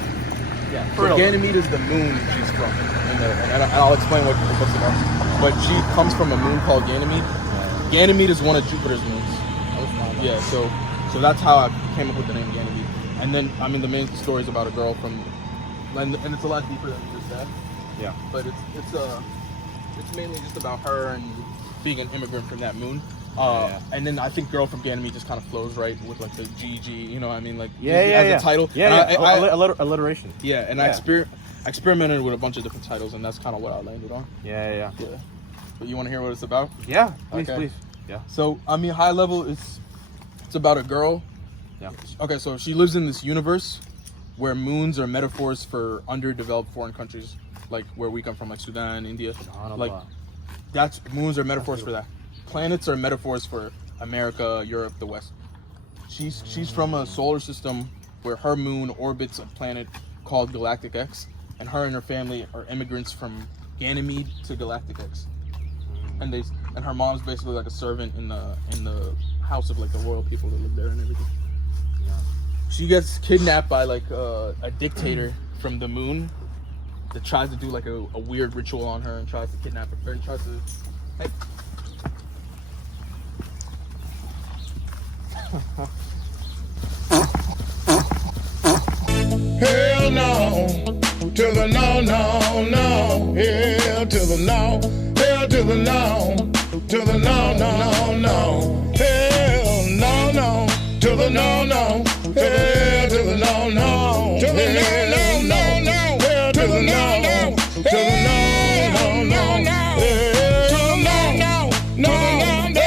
Ganymede is the moon she's from, and I'll explain what the book's about. But she comes from a moon called Ganymede. Ganymede is one of Jupiter's moons. Yeah, so that's how I came up with the name Ganymede. And then the main story is about a girl from, and it's a lot deeper than just that. Yeah. But it's mainly just about her and being an immigrant from that moon. And then I think Girl from Ganymede just kind of flows right with like the GG, you know what I mean? Like as a title. Alliteration. Yeah, and I experimented with a bunch of different titles, and that's kind of what I landed on. Yeah. But you want to hear what it's about? Yeah, please. Yeah. So high level, it's about a girl. Yeah. Okay, so she lives in this universe where moons are metaphors for underdeveloped foreign countries, like where we come from, like Sudan, India. Like moons are metaphors for that. Planets are metaphors for America, Europe, the West. She's from a solar system where her moon orbits a planet called Galactic X, and her and her family are immigrants from Ganymede to Galactic X. And her mom's basically like a servant in the house of like the royal people that live there and everything. She gets kidnapped by like a dictator from the moon that tries to do like a weird ritual on her and tries to kidnap her and tries to. Hey. Hell no, to the no, no, no. Hell to the no, hell to the no, to the no, no, no. Hell no, no, to the no, no. Hell to the no, no, to the no, no, no, no. Hell to the no, no, to the no, no, no, no. Hell to the no, no, no, no,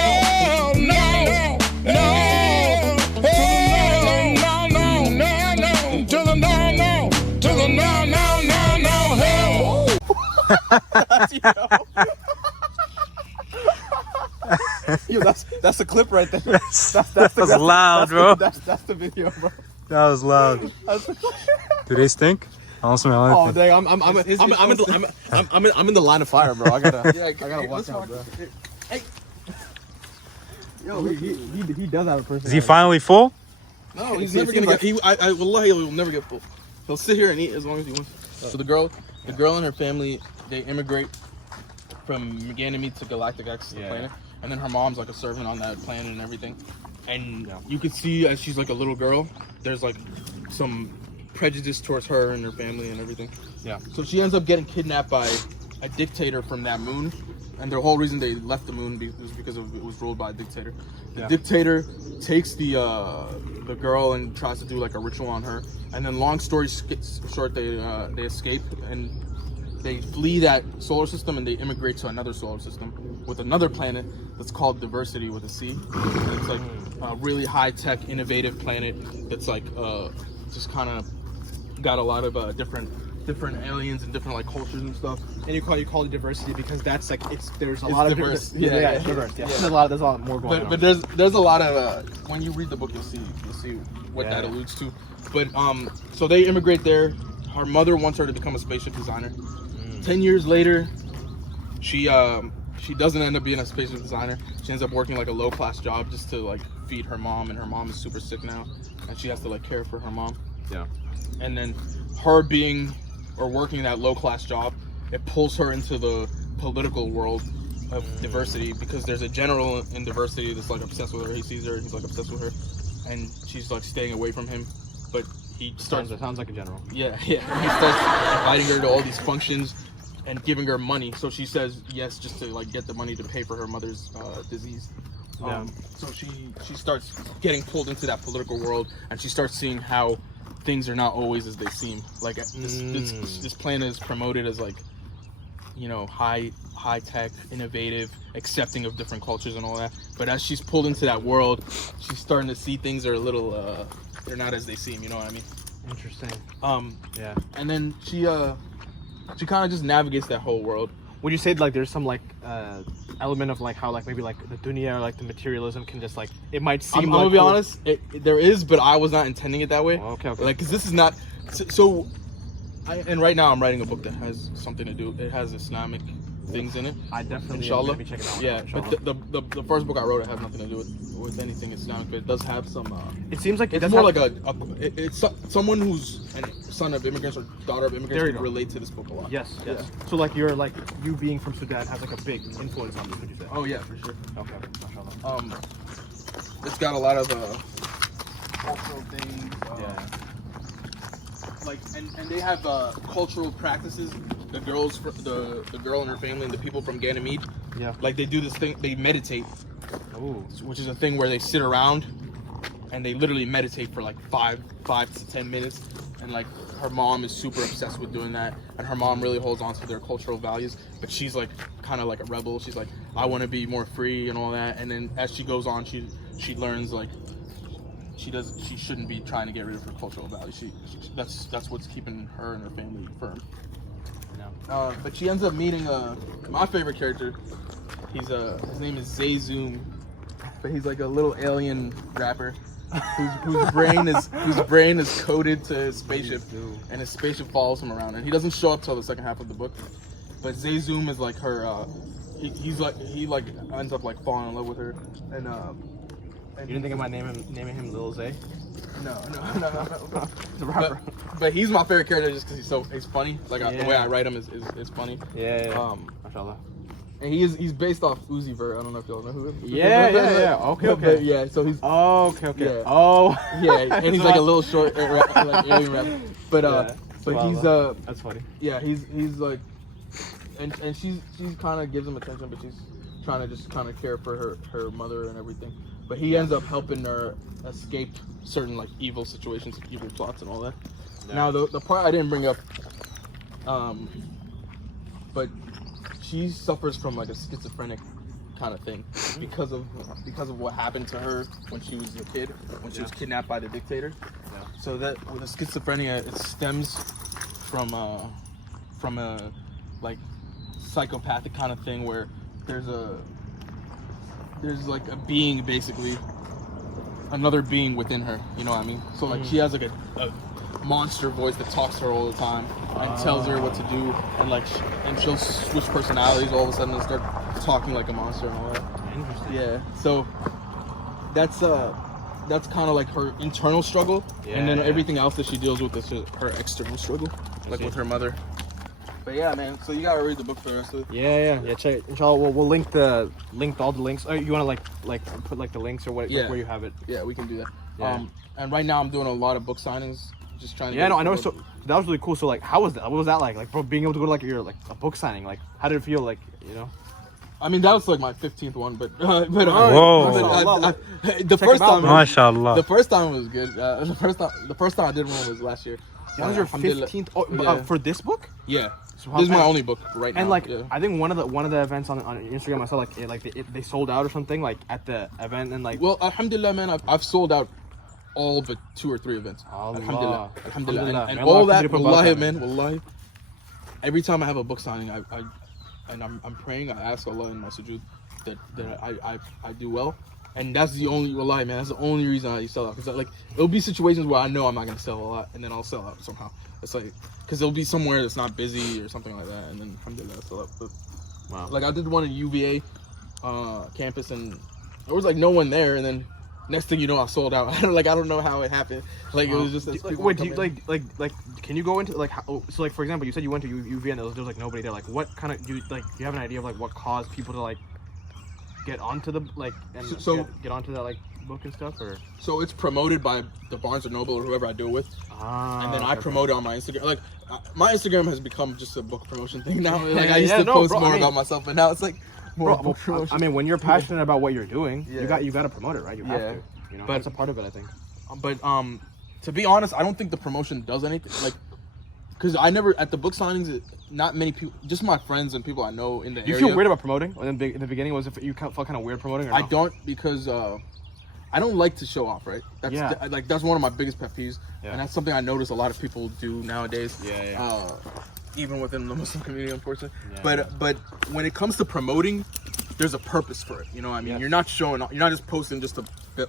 no, no. Hell no, no, no, to the no, no, to the no, no, no, no. Hell. Yo, that's the clip right there. That was loud, bro. That's the video, bro. That was loud. Do they stink? I don't smell anything. Oh dang, I'm in the line of fire, bro. I gotta watch out, bro. Hey. Yo, he does have a person. Is he finally full? No, he's never gonna get. Wallahi, he'll never get full. He'll sit here and eat as long as he wants. So the girl and her family, they immigrate from Ganymede to Galactic X, the planet, and then her mom's like a servant on that planet and everything. And you could see as she's like a little girl, there's like some prejudice towards her and her family and everything. Yeah. So she ends up getting kidnapped by a dictator from that moon, and the whole reason they left the moon was because it was ruled by a dictator. The dictator takes the girl and tries to do like a ritual on her, and then long story short, they escape and they flee that solar system and they immigrate to another solar system with another planet that's called Diversity with a C. And it's like a really high-tech, innovative planet that's like just kind of got a lot of different aliens and different like cultures and stuff. And you call it diversity because that's like there's a lot of diverse. Diverse. Yeah. There's a lot more going on. But there's a lot of when you read the book you'll see what that alludes to. But so they immigrate there. Her mother wants her to become a spaceship designer. 10 years later, she doesn't end up being a spaceship designer. She ends up working like a low-class job just to like feed her mom, and her mom is super sick now, and she has to like care for her mom. Yeah. And then her working that low-class job, it pulls her into the political world of diversity because there's a general in diversity that's like obsessed with her. He sees her, he's like obsessed with her, and she's like staying away from him. But he starts. That sounds like a general. Yeah. He starts inviting her to all these functions and giving her money. So she says yes just to like get the money to pay for her mother's disease. So she starts getting pulled into that political world, and she starts seeing how things are not always as they seem. Like this planet is promoted as like, you know, high tech, innovative, accepting of different cultures and all that. But as she's pulled into that world, she's starting to see things are a little they're not as they seem. You know what I mean? Interesting. Yeah. And then she kind of just navigates that whole world. Would you say like there's some like element of like how like maybe like the dunya or like the materialism can just like it might seem? I'm gonna be honest, there is, but I was not intending it that way. Oh, okay. Like, cause this is not so. And right now I'm writing a book that has something to do. It has Islamic things in it. I definitely inshallah. Be checking out. Yeah, but the first book I wrote, it has nothing to do with anything Islamic, but it does have some. It seems like it's more like it's someone who's a son of immigrants or daughter of immigrants can relate to this book a lot. Yes. So like you being from Sudan has like a big influence on this. Would you say? Oh yeah, for sure. Okay. Mashallah. It's got a lot of cultural things. Like and they have cultural practices. The girl and her family and the people from Ganymede. Yeah. Like they do this thing. They meditate. Oh. Which is a thing where they sit around and they literally meditate for like 5 to 10 minutes. And like her mom is super obsessed with doing that. And her mom really holds on to their cultural values. But she's like kind of like a rebel. She's like, I want to be more free and all that. And then as she goes on, she learns like she shouldn't be trying to get rid of her cultural values. That's what's keeping her and her family firm. But she ends up meeting my favorite character. His name is Zayzoom, but he's like a little alien rapper whose brain is coded to his spaceship, and his spaceship follows him around. And he doesn't show up till the second half of the book. But Zayzoom is like her. He ends up like falling in love with her. And you didn't think about naming him Lil Zay? No. The rapper. But he's my favorite character just because he's funny. Like the way I write him is funny. Yeah. Mashallah. And he's based off Uzi Vert. I don't know if y'all know who. Yeah. Okay. Yeah. So he's. Oh, okay. Yeah. Oh. Yeah, and he's like a little short like alien rapper. But he's That's funny. Yeah, he's like, and she's kind of gives him attention, but she's trying to just kind of care for her mother and everything. But he ends up helping her escape certain like evil situations, evil plots, and all that. Yeah. Now the part I didn't bring up, but she suffers from like a schizophrenic kind of thing because of what happened to her when she was a kid, when she was kidnapped by the dictator. Yeah. So that with the schizophrenia, it stems from a like psychopathic kind of thing where there's like a being, basically another being within her, you know what I mean? So like she has like a monster voice that talks to her all the time and tells her what to do, and like and she'll switch personalities all of a sudden and start talking like a monster and all that. Interesting. Yeah. So that's kind of like her internal struggle, and then everything else that she deals with is her external struggle, like with her mother. But yeah, man. So you gotta read the book for the rest of it. Yeah. Check it. Inshallah, we'll link all the links. Oh, you wanna like put like the links or what? Yeah. Like, where you have it? Yeah, we can do that. Yeah. And right now I'm doing a lot of book signings, just trying to. Yeah, I know. So that was really cool. So like, how was that? What was that like? Like, bro, being able to go to like a book signing. Like, how did it feel? Like, you know. I mean, that was like my 15th one, but Whoa. The first time, MashaAllah. the first time was good. The first time I did one was last year. That was your 15th for this book? Yeah. This is my only book right now. And like, I think one of the events on Instagram I saw like they sold out or something like at the event and like. Well, alhamdulillah, man, I've sold out all but 2 or 3 events. Alhamdulillah. And all that, wallahi, man, wallahi. Every time I have a book signing, I'm praying, I ask Allah in my sujood that I do well. And that's the only, wallahi, man, that's the only reason I sell out. Because like, it'll be situations where I know I'm not going to sell a lot, and then I'll sell out somehow. It's like, because it'll be somewhere that's not busy or something like that, and then alhamdulillah, I sell out. But, wow. Like, I did one at UVA campus, and there was like no one there, and then next thing you know, I sold out. Like, I don't know how it happened. Like, it was just wait, do you like can you go into like how, so like for example, you said you went to UVA and there was like nobody there. Like, what kind of do you have an idea of like what caused people to like get onto the like and get onto that like book and stuff? Or so it's promoted by the Barnes & Noble or whoever I deal with, and then I promote it on my Instagram. Like, my Instagram has become just a book promotion thing now. Like, I used to post more about myself, but now it's like more book promotion. I mean, when you're passionate about what you're doing, you got to promote it, right? You have to. You know, but that's a part of it, I think. But to be honest, I don't think the promotion does anything. Like, because I never at the book signings, not many people, just my friends and people I know in the area. You feel weird about promoting? In the beginning, was it you felt kind of weird promoting? Or no? I don't, because I don't like to show off, right? That's one of my biggest pet peeves, and that's something I notice a lot of people do nowadays. Even within the Muslim community, unfortunately. But when it comes to promoting, there's a purpose for it. You know what I mean? You're not showing off. You're not just posting just to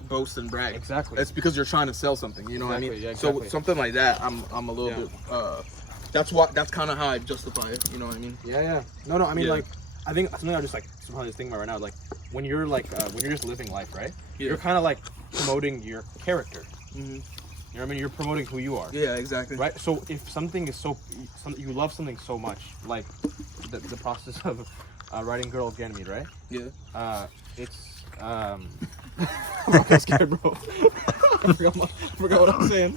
boast and brag. Exactly. It's because you're trying to sell something. You know what I mean? Yeah, exactly. So something like that, I'm a little bit. That's kind of how I justify it. You know what I mean? Yeah. No. I mean, like, I think something I'm just like somehow just thinking about right now. Like, when you're like when you're just living life, right? You're kind of like promoting your character. Mm-hmm. You know what I mean? You're promoting who you are. Yeah, exactly. Right? So if something is you love something so much, like the process of writing Girls Ganymede, right? Yeah. It's I'm okay, scared, bro. I forgot what I'm saying.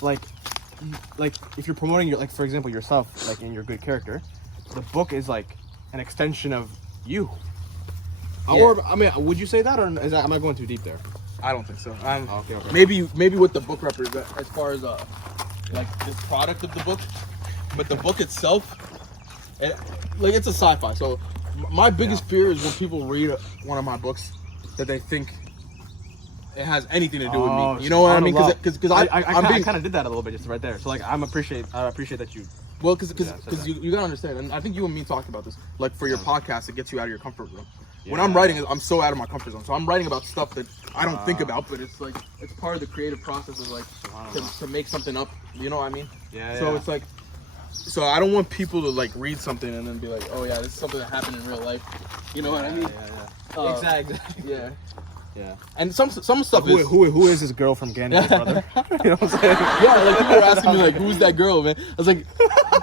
Like if you're promoting your, like, for example, yourself, like in your good character, the book is like an extension of you. Yeah. Or I mean, would you say that, or am I going too deep there? I don't think so. Okay. Maybe what the book represents as far as like this product of the book, but the book itself, it's a sci-fi. So my biggest fear is when people read one of my books that they think it has anything to do with me. You know what I mean? Because I kind of did that a little bit just right there. So like I appreciate that you. Well, because you gotta understand, and I think you and me talked about this. Like, for your podcast, it gets you out of your comfort zone. When I'm writing, I'm so out of my comfort zone. So I'm writing about stuff that I don't think about, but it's like it's part of the creative process of like to make something up. You know what I mean? So it's like, so I don't want people to like read something and then be like, oh yeah, this is something that happened in real life. You know what I mean? Exactly. Yeah. Yeah. And some stuff is who is this girl from Ganymede, brother? You know what I'm saying? Yeah, like people were asking me like, who's that girl, man? I was like,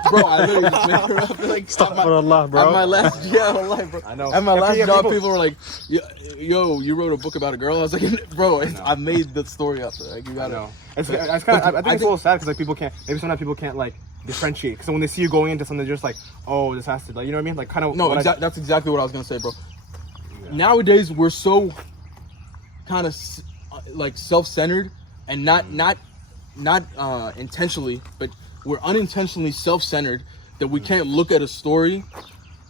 bro, I literally just made her up. Like, Astaghfirullah, bro. At my last, bro. I know. At my last job, people were like, yo, you wrote a book about a girl? I was like, bro, I made the story up. Like, you gotta know. I think it's a little sad because like people can't. Maybe sometimes people can't like differentiate. So when they see you going into something, they're just like, oh, this has to, like, you know what I mean? Like, kind of. No, that's exactly what I was gonna say, bro. Yeah. Nowadays, we're so kind of like self-centered and not intentionally, but we're unintentionally self-centered that we can't look at a story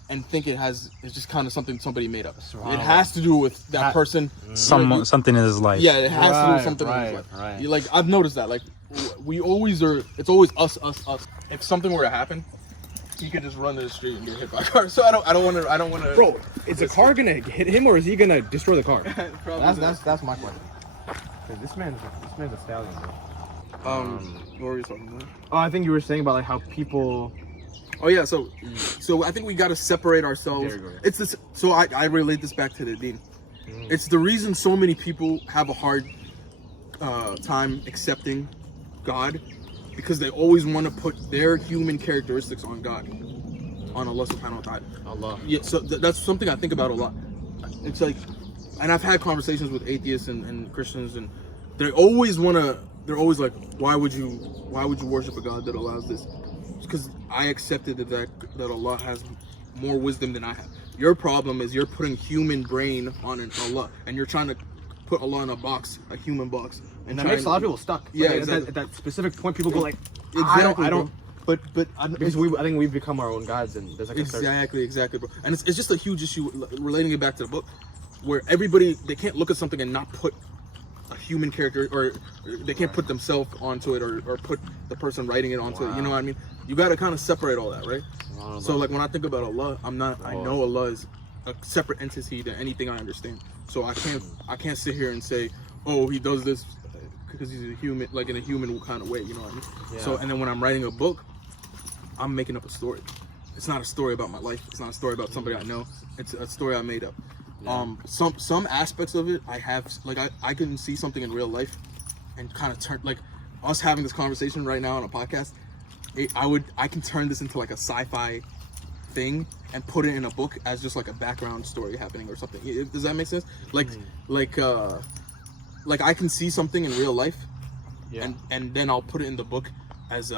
and think it's just kind of something somebody made up. It has to do with that person, something in his life. Yeah, it has to do with something in his life. Right. Like, I've noticed that, like, we always are. It's always us. If something were to happen, you could just run to the street and get hit by a car. So I don't want to. Bro, is the car gonna hit him or is he gonna destroy the car? That's my question. This man's a stallion, bro. What were you talking about? Oh, I think you were saying about like how people. Oh yeah, so I think we got to separate ourselves. There you go. It's this. So I relate this back to the deen. It's the reason so many people have a hard time accepting God, because they always want to put their human characteristics on God, on Allah subhanahu wa ta'ala. Allah. Yeah, so that's something I think about a lot. It's like, and I've had conversations with atheists and Christians, and they're always like, why would you worship a God that allows this? Because I accepted that Allah has more wisdom than I have. Your problem is you're putting human brain on an Allah, and you're trying to put Allah in a box, a human box, and that makes a lot of people stuck. Yeah, like, exactly. at that specific point, people go like, exactly, I don't. But because I think we've become our own gods, and there's like exactly, bro. And it's just a huge issue relating it back to the book, where they can't look at something and not put a human character, or they can't put themselves onto it, or put the person writing it onto it. You know what I mean? You got to kind of separate all that, right? So like when I think about Allah, I know Allah is a separate entity than anything I understand. So I can't sit here and say, oh, he does this because he's a human, like in a human kind of way. You know what I mean? Yeah. So and then when I'm writing a book, I'm making up a story. It's not a story about my life. It's not a story about somebody I know. It's a story I made up. Yeah. Some aspects of it I have, like I can see something in real life and kind of turn, like us having this conversation right now on a podcast. I can turn this into like a sci-fi thing and put it in a book as just like a background story happening or something. Does that make sense? Like I can see something in real life, and then I'll put it in the book as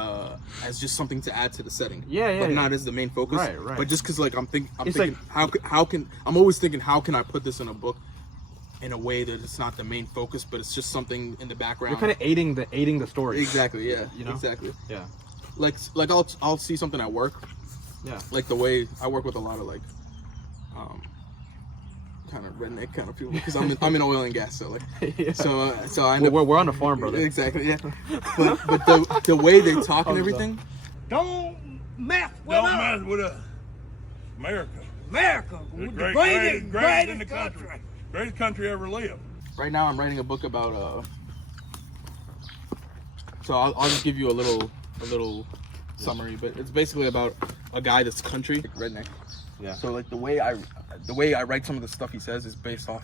just something to add to the setting. But not as the main focus. Right. But just because like I'm thinking I'm always thinking, how can I put this in a book in a way that it's not the main focus, but it's just something in the background. You're kind of aiding the story. Exactly. Yeah. You know? Exactly. Yeah. Like I'll see something at work. Yeah. Like the way I work with a lot of like kind of redneck kind of people, because I'm in oil and gas, so like so I end up, we're on a farm, brother. Exactly. Yeah. But the way they talk and everything. Don't mess with us. America. The greatest in the country. Greatest country ever lived. Right now I'm writing a book about so I'll just give you a little summary, but it's basically about a guy that's country redneck. Yeah. So like the way I write some of the stuff he says is based off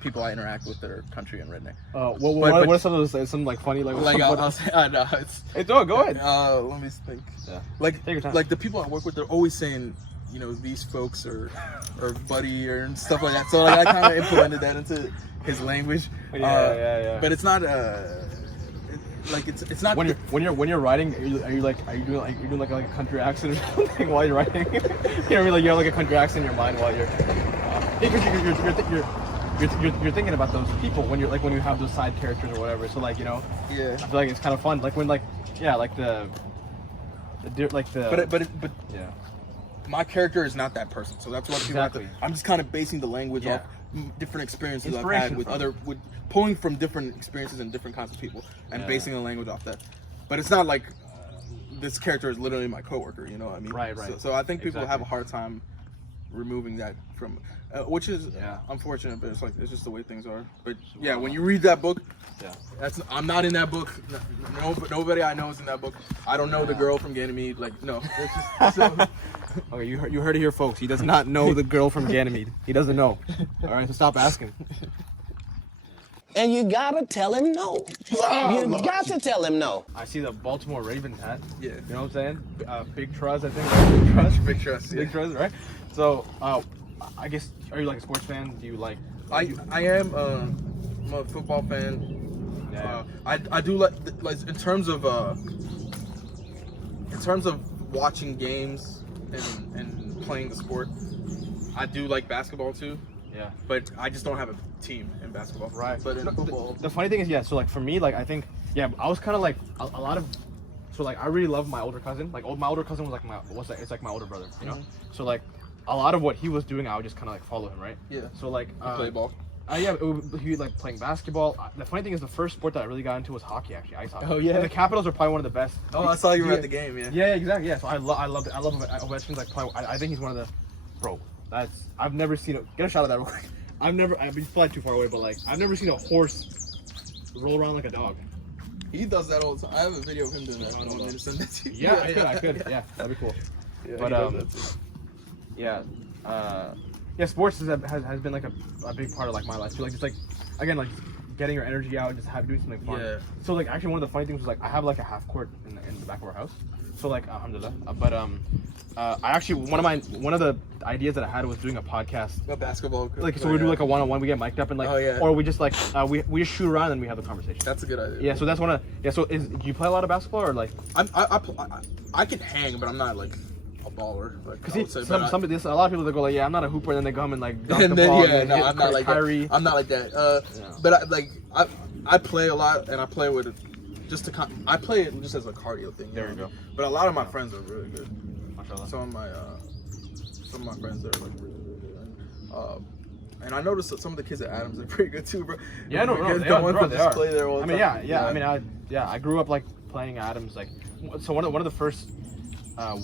people I interact with that are country and redneck. What are some of those? Some like funny like I'll say, no, it's go ahead. Let me think. Yeah. Like take your time. Like the people I work with, they're always saying, you know, these folks or buddy or stuff like that. So like I kind of implemented that into his language. Yeah. But it's not like it's not when you're writing. Are you doing like a country accent or something while you're writing? You know what I mean? Like you have like a country accent in your mind while you're you're thinking about those people when you have those side characters or whatever. So like, you know, yeah, I feel like it's kind of fun. Like when but yeah. My character is not that person, so that's what exactly. I'm just kind of basing the language off different experiences I've had with pulling from different experiences and different kinds of people and basing the language off that. But it's not like this character is literally my coworker, you know what I mean? Right. So I think people have a hard time removing that from, which is unfortunate, but it's just the way things are. But yeah, when you read that book, I'm not in that book. Nobody I know is in that book. I don't know the girl from Ganymede. Like no. It's just, okay, you heard it here, folks. He does not know the girl from Ganymede. He doesn't know. All right, so stop asking. And you gotta tell him no. You got to tell him no. I see the Baltimore Ravens hat. Yeah. You know what I'm saysaying? Big Trust, I think. Big Trust. Big Trust. Yeah. Big Trust, right? So, I guess, are you like a sports fan? Do you like? I am. I'm a football fan. Yeah. I do like in terms of watching games and playing the sport. I do like basketball too. Yeah. But I just don't have a team in basketball. Right. But in football. The funny thing is, so like for me, like I think, I was kind of like a lot of, so like I really love my older cousin. Like my older cousin was like it's like my older brother, you know. Mm-hmm. So like a lot of what he was doing, I would just kind of like follow him, right? Yeah. So like play ball. He was like playing basketball. The funny thing is, the first sport that I really got into was hockey, actually, ice hockey. Oh yeah. And the Capitals are probably one of the best. Oh, I saw you were at the game, yeah. Yeah, exactly. Yeah. So I love Ovechkin's like probably, I think he's one of the, bro. I've never seen it. Get a shot of that real quick. I've been flying too far away, but like I've never seen a horse roll around like a dog. He does that all the time. I have a video of him doing that. I don't want to send that to you. Yeah, I could. Yeah, that'd be cool. Yeah, but sports has been like a big part of like my life too. Like just like again like getting your energy out and just doing something fun. Yeah. So like actually one of the funny things was like I have like a half court in the back of our house. So like alhamdulillah. But I actually one of the ideas that I had was doing a podcast. A basketball. Like so we do like a one-on-one. We get mic'd up and like or we just like we just shoot around and we have a conversation. That's a good idea. Yeah. So that's one of So do you play a lot of basketball or like? I can hang, but I'm not like a baller. Like, because a lot of people that go like, yeah, I'm not a hooper, and then they come and like dunk and the then, ball. Yeah, no, I'm not like Kyrie. that. I'm not like that. But I play a lot, and I play with I play it just as a cardio thing. There you go. But a lot of my friends are really good. Mashallah. Some of my friends are like really, really good. And I noticed that some of the kids at Adams are pretty good too, bro. Yeah, no, they are. Play there all the time. I mean, I grew up like playing Adams. Like, so one of the first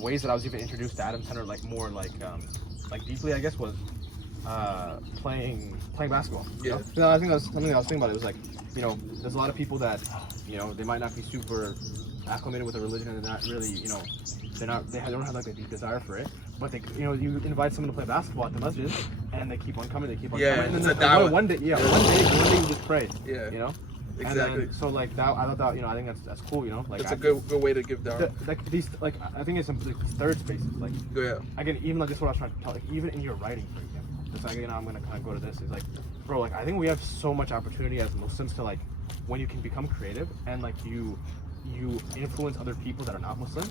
ways that I was even introduced to Adams Center, like more like deeply, I guess, was playing basketball. Yeah. No, I think that's something I was thinking about. It was like, there's a lot of people that, they might not be super acclimated with a religion and they're not really, they don't have like a deep desire for it. But they, you invite someone to play basketball at the masjid, and they keep on coming. And then it's a one day you just pray. Yeah. Exactly. So like that, I thought that I think that's cool. Like it's a good way to give down. Like these, like I think it's some third spaces. Like again, even like this is what I was trying to tell. Like even in your writing, for example, it's like I'm gonna kind of go to this. It's like, bro, like I think we have so much opportunity as Muslims to like when you can become creative and like you influence other people that are not Muslim.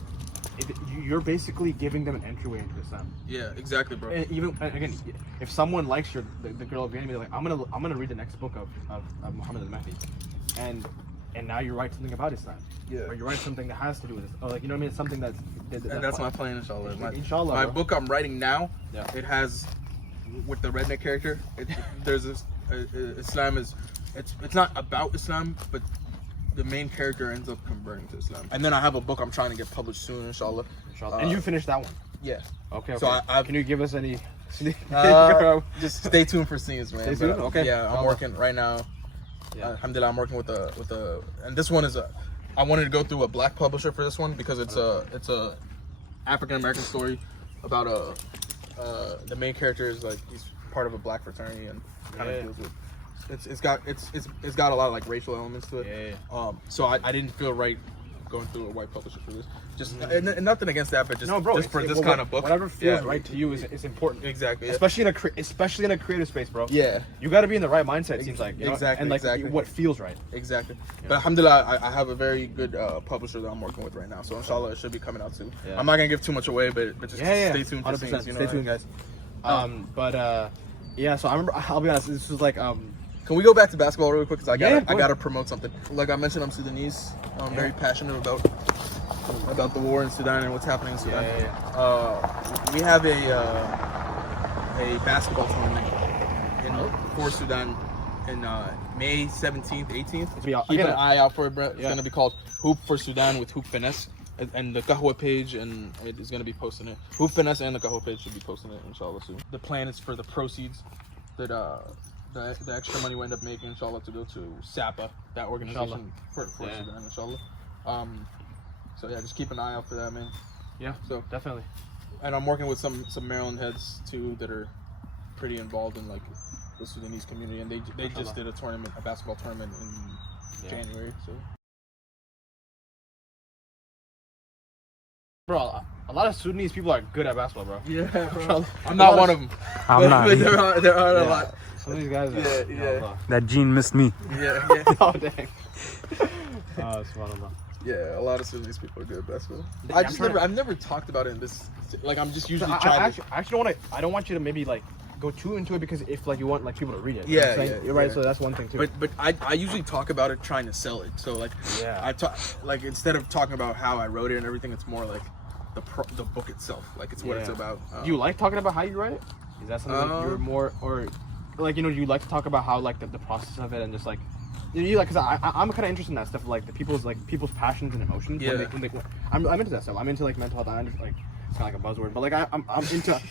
You're basically giving them an entryway into Islam. Yeah, exactly, bro. And even again, if someone likes the girl of the enemy, like I'm gonna read the next book of Mohamed and Mahdi, and now you write something about Islam. Yeah. Or you write something that has to do with this. Or like what I mean, it's something that's my plan, inshallah. Inshallah. My book I'm writing now, it has with the redneck character. There's this Islam is it's not about Islam, but the main character ends up converting to Islam. And then I have a book I'm trying to get published soon, inshallah. And you finished that one? Yeah. Okay. So can you give us any? Just stay tuned for scenes, man. Stay tuned? Okay. Yeah, I'm working right now. Yeah. Alhamdulillah, I'm working with and this one is I wanted to go through a black publisher for this one because it's a African American story about the main character is like he's part of a black fraternity and kind of deals with it's got a lot of like racial elements to it. So I didn't feel right going through a white publisher for this. Just and nothing against that, but just for this kind of book. Whatever feels right to you is important. Exactly. Yeah. Especially in a creative space, bro. Yeah. You got to be in the right mindset. It seems like exactly. And like exactly. what feels right. Exactly. But alhamdulillah, I have a very good publisher that I'm working with right now. So inshallah, it should be coming out soon. I'm not gonna give too much away, but just stay tuned for things. Stay tuned, guys. So I remember. I'll be honest. This was like Can we go back to basketball really quick? Because I gotta promote something. Like I mentioned, I'm Sudanese. I'm very passionate about the war in Sudan and what's happening in Sudan. We have a basketball tournament for Sudan in May 17th, 18th. Keep an eye out for it, bro. It's gonna be called Hoop for Sudan with Hoop Finesse. And the Kahwa page, and it is gonna be posting it. Hoop Finesse and the Kahwa page should be posting it, inshallah, soon. The plan is for the proceeds that the extra money we end up making, inshallah, to go to SAPA, that organization for Sudan, inshallah. So yeah, just keep an eye out for that, man. Yeah, so definitely. And I'm working with some Maryland heads too that are pretty involved in like the Sudanese community, and they just did a basketball tournament in January. So. Bro, a lot of Sudanese people are good at basketball, bro. Yeah, bro. I'm not one of them. I'm not. But there are a lot. Some of these guys are. That gene missed me. Yeah. Oh, dang. Subhanallah. Yeah, a lot of Sudanese people are good at basketball. I've never talked about it in this. Like, I'm just usually trying to. I don't want you to maybe like go too into it because if like you want like people to read it. You're right. So that's one thing too. But I usually talk about it trying to sell it. So like I talk like instead of talking about how I wrote it and everything, it's more like the book itself. Like it's what it's about. Do you like talking about how you write it? Is that something that you're more or like do you like to talk about how like the process of it and just like. You like, because I'm kind of interested in that stuff, like people's passions and emotions. Yeah. I'm into that stuff. I'm into like mental health. I like it's kind of like a buzzword, but like I'm into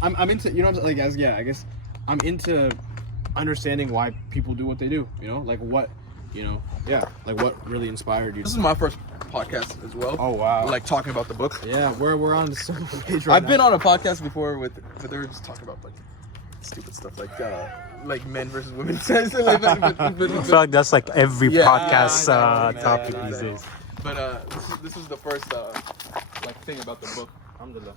I'm into like I guess I'm into understanding why people do what they do. Like what like what really inspired you. This is my first podcast as well. Oh wow! Like talking about the book. Yeah, we're on the same page I've been on a podcast before but they were just talking about like stupid stuff like men versus women. I feel like that's like every podcast topic these days. But this is the first like thing about the book. Alhamdulillah.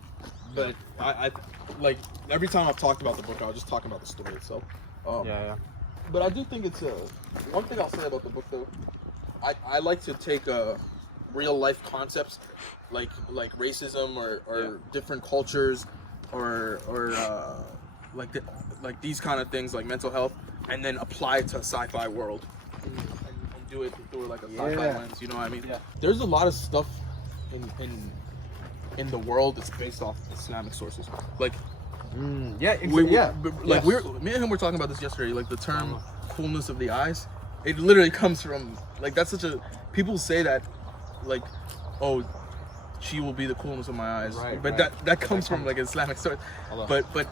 But I like every time I've talked about the book, I was just talking about the story itself. But I do think it's one thing I'll say about the book though. I like to take real life concepts like racism or different cultures or like these kind of things like mental health, and then apply it to a sci-fi world and do it through like a sci-fi lens. You know what I mean? Yeah. There's a lot of stuff in the world that's based off Islamic sources. Like me and him were talking about this yesterday. Like the term "coolness of the eyes," it literally comes from like that's such a people say that like, oh, she will be the coolness of my eyes, but that comes from like Islamic source. But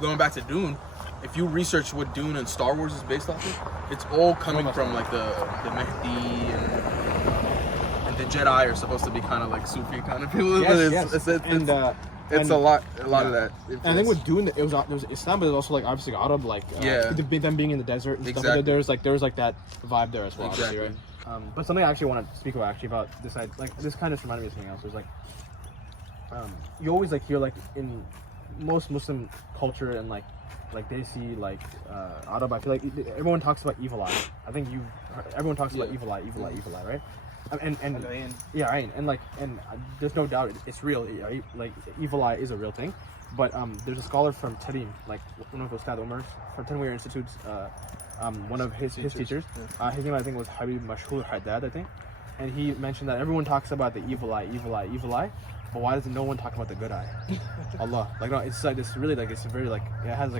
going back to Dune, if you research what Dune and Star Wars is based off of, it's all coming from like the Mahdi and the Jedi are supposed to be kind of like Sufi kind of people. It's a lot of that. And I think with Dune, there was Islam, but it was also like obviously Arab, like them being in the desert and stuff. There was like that vibe there as well. Exactly. Right? But something I actually want to speak about this, like this kind of reminded me of something else. It was like you always like hear like in most Muslim culture and like they see like Arab. I feel like everyone talks about evil eye. I think everyone talks about evil eye, right? And there's no doubt it's real. Like evil eye is a real thing. But there's a scholar from Tarim, like one of Ustad Umar's from Tanweer Institute's. One of his teachers, his name I think was Habib Mashhur Haddad, I think, and he mentioned that everyone talks about the evil eye, but why does no one talk about the good eye? Allah, like no, it's like this really like it's very like it had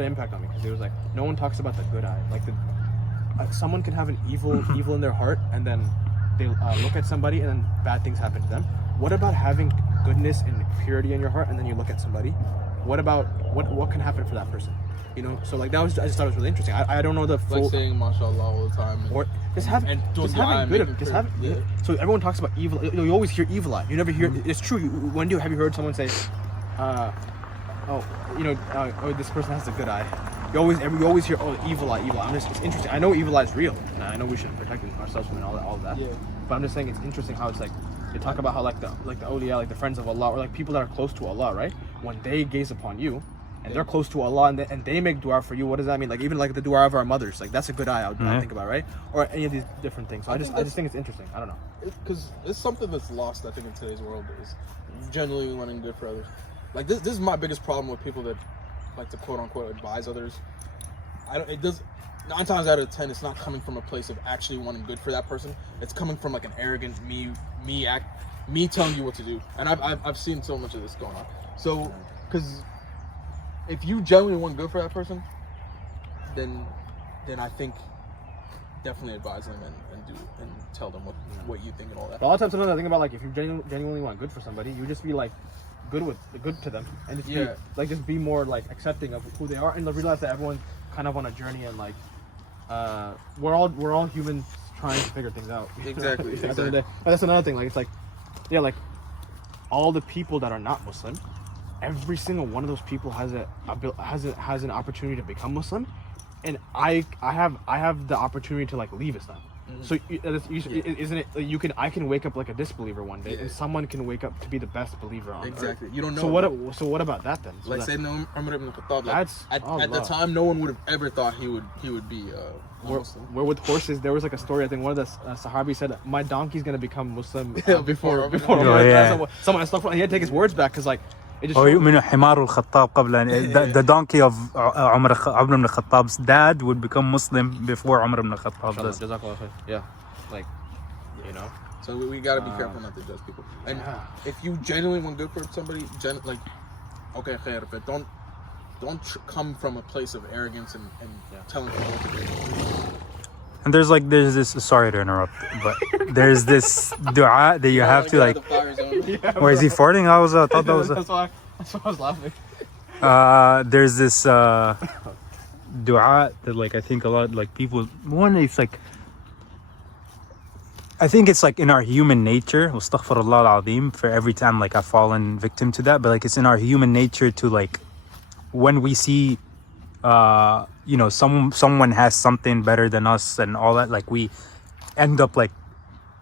an impact on me because it was like no one talks about the good eye. Like someone can have an evil in their heart and then they look at somebody and then bad things happen to them. What about having goodness and purity in your heart and then you look at somebody? What about what can happen for that person? You know, so like I just thought it was really interesting. I don't know the full. Like saying mashallah all the time. Or just having good. So everyone talks about evil. You always hear evil eye. You never hear. It's true. When have you heard someone say, this person has a good eye? You always hear, oh, evil eye. It's interesting. I know evil eye is real, and I know we should protect ourselves from all of that. Yeah. But I'm just saying it's interesting how it's like they talk about how like the awliya, like the friends of Allah, or like people that are close to Allah, right? When they gaze upon you. And they're close to Allah, and they make dua for you. What does that mean? Like even like the dua of our mothers, like that's a good eye. I would think about, right? Or any of these different things. So I just think it's interesting. I don't know. Because it's something that's lost, I think, in today's world is genuinely wanting good for others. Like this is my biggest problem with people that like to quote unquote advise others. It does 9 times out of 10, it's not coming from a place of actually wanting good for that person. It's coming from like an arrogant me telling you what to do. And I've seen so much of this going on. So because if you genuinely want good for that person, then I think definitely advise them and tell them what you think and all that. But a lot of times, sometimes I think about like if you genuinely want good for somebody, you just be like good to them and just be more like accepting of who they are and realize that everyone's kind of on a journey and like we're all humans trying to figure things out. Exactly. But that's another thing. Like it's like like all the people that are not Muslim. Every single one of those people has an opportunity to become Muslim, and I have the opportunity to like leave Islam. Mm-hmm. So isn't it? I can wake up like a disbeliever one day, and someone can wake up to be the best believer on exactly. earth. You don't know. So what about that then? So like say no, Umar ibn Khattab. Like, at the time, no one would have ever thought he would be Muslim. Where with horses, there was like a story. I think one of the Sahabi said, "My donkey's gonna become Muslim before." Someone he had to take his words back because like. يؤمن حمار الخطاب قبل the donkey of Umar ibn Khattab's dad would become Muslim before Umar ibn Khattab does. Yeah, like you know. So we gotta be careful not to judge people. And if you genuinely want good for somebody, like okay, khair, but don't come from a place of arrogance and telling people what to do. And there's this. Sorry to interrupt, but there's this dua that you have to like. Or is he farting? I thought that was. That's why I was laughing. There's this dua that like I think a lot like people. It's like. I think it's like in our human nature. Astaghfirullah al-azim for every time like I've fallen victim to that, but like it's in our human nature to like when we see you know, someone has something better than us and all that, like we end up like,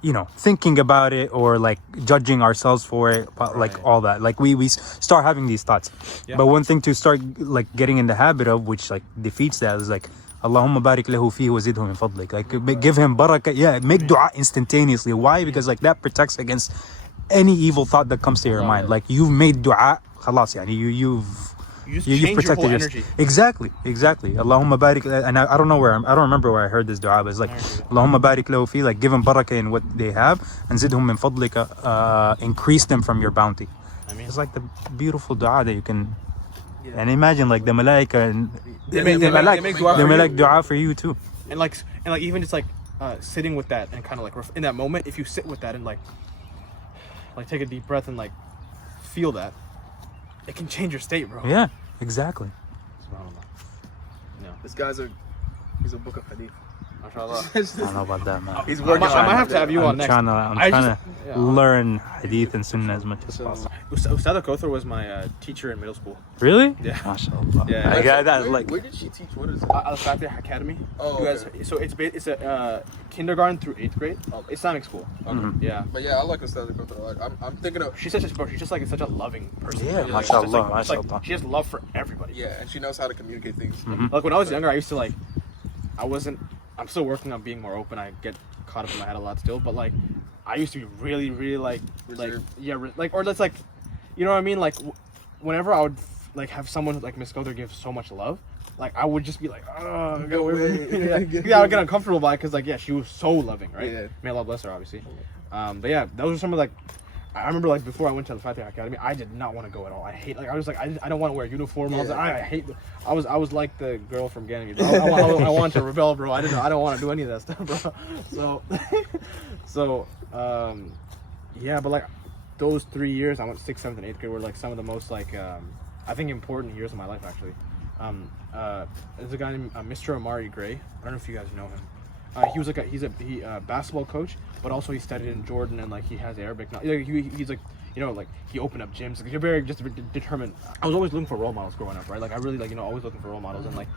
you know, thinking about it or like judging ourselves for it, like all that, like we start having these thoughts. But one thing to start like getting in the habit of, which like defeats that, is like Allahumma barik lahu fihi wa zidhu min fadlik, like give him barakah, make dua instantaneously. Why? Because like that protects against any evil thought that comes to your mind. Like you've made dua, khalas, yani you've protected your energy. Exactly. Allahumma barik, and I don't know where I don't remember where I heard this dua, but it's like Allahumma barik lahu fi, like give them barakah in what they have, and zidhum min fadlika, increase them from your bounty. It's like the beautiful dua that you can, and imagine like the malaika and they make dua for you too. And like even just like sitting with that and kind of like in that moment, if you sit with that and like take a deep breath and like feel that, it can change your state, bro. Yeah, exactly. No, this guy's he's a book of hadith. I don't know about that, man. He's working. I might have to have you on next. I'm trying to learn hadith and sunnah as much as possible. Ustad Kothar was my teacher in middle school. Really? Yeah. MashaAllah. Yeah. Where did she teach? What is it? Al-Fatih Academy. Oh, okay. So it's a kindergarten through 8th grade. Islamic school. Okay. Yeah. But yeah, I like Ustad Kothar. Like, I'm thinking of. She's just like such a loving person. Yeah, MashaAllah. Like, she has love for everybody. Yeah, and she knows how to communicate things. Like when I was younger, I used to like, I'm still working on being more open. I get caught up in my head a lot still, but like, I used to be really, really like or that's like, you know what I mean? Like, whenever I would like have someone like Miss Kothar give so much love, like I would just be like, oh, get away from me. I would get uncomfortable by it because like, yeah, she was so loving, right? Yeah. May Allah bless her, obviously. But yeah, those are some of like, I remember like before I went to the Fatih Academy, I did not want to go at all. I was like, I don't want to wear a uniform. I was like the girl from Ganymede. I wanted to rebel, bro. I don't want to do any of that stuff, bro. So yeah, but like those 3 years, I went 6th, 7th, and 8th grade were like some of the most like I think important years of my life actually. There's a guy named Mr. Amari Gray. I don't know if you guys know him. He was like he's a basketball coach, but also he studied in Jordan and like he has Arabic. He's like, you know, like he opened up gyms. Like, you're very just determined. I was always looking for role models growing up, right? Like I really like, you know, always looking for role models, and like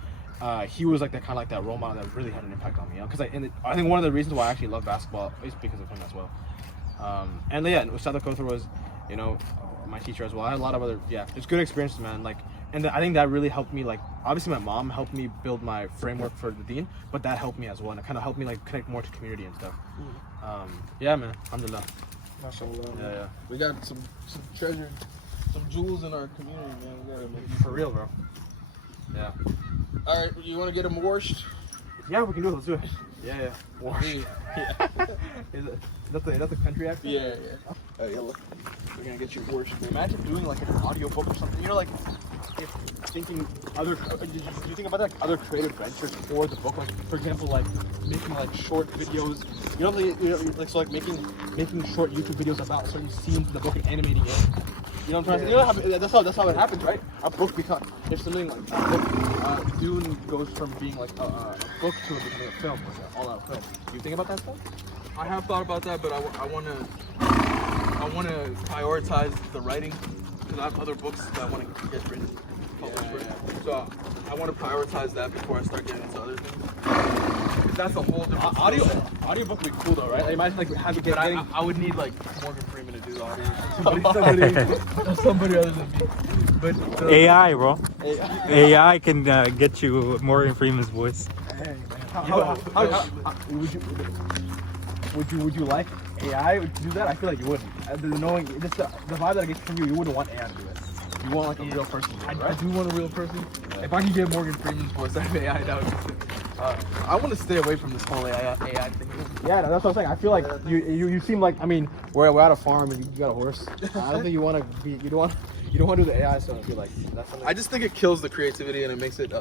he was like that kind of like that role model that really had an impact on me. You know? Because I think one of the reasons why I actually love basketball is because of him as well. And yeah, Ustad Kothar was, you know, my teacher as well. I had a lot of other just good experiences, man. Like. And I think that really helped me, like, obviously my mom helped me build my framework for the deen, but that helped me as well, and it kind of helped me, like, connect more to community and stuff. Yeah, man, alhamdulillah. MashaAllah. Yeah. We got some treasure, some jewels in our community, man. We gotta make For real, bro. Yeah. All right, you want to get them washed? Yeah, we can do it. Let's do it. Yeah. Wash. Is that the country accent? Yeah. We're gonna get you washed. Imagine doing, like, an audio book or something. You know, like, if thinking do you think about like other creative ventures for the book, like for example like making like short videos, you know like so like making short YouTube videos about certain scenes in the book and animating it, you know what I'm trying to say? You know, that's how it happens, right? A book becomes, if something like a book, Dune goes from being like a book to becoming a film, like an all-out film. Do you think about that stuff? I have thought about that, but I want to prioritize the writing because I have other books that I want to get written. So I want to prioritize that before I start getting into other things. That's a whole different audio book would be cool though, right? Like, imagine like having to I would need like Morgan Freeman to do the audio. Somebody other than me. But AI, bro. AI can get you Morgan Freeman's voice. Hey, would you like AI to do that? I feel like you wouldn't. Knowing just the vibe that I get from you, you wouldn't want AI to do it. You want like a real person. I do want a real person. Yeah. If I can get Morgan Freeman's voice out of AI, that would be sick. I want to stay away from this whole AI thing. Yeah, that's what I'm saying. I feel like you seem like, I mean, we're at a farm and you got a horse. I don't think you want to be. You don't want to do the AI stuff. I feel like that's something. I just think it kills the creativity and it makes it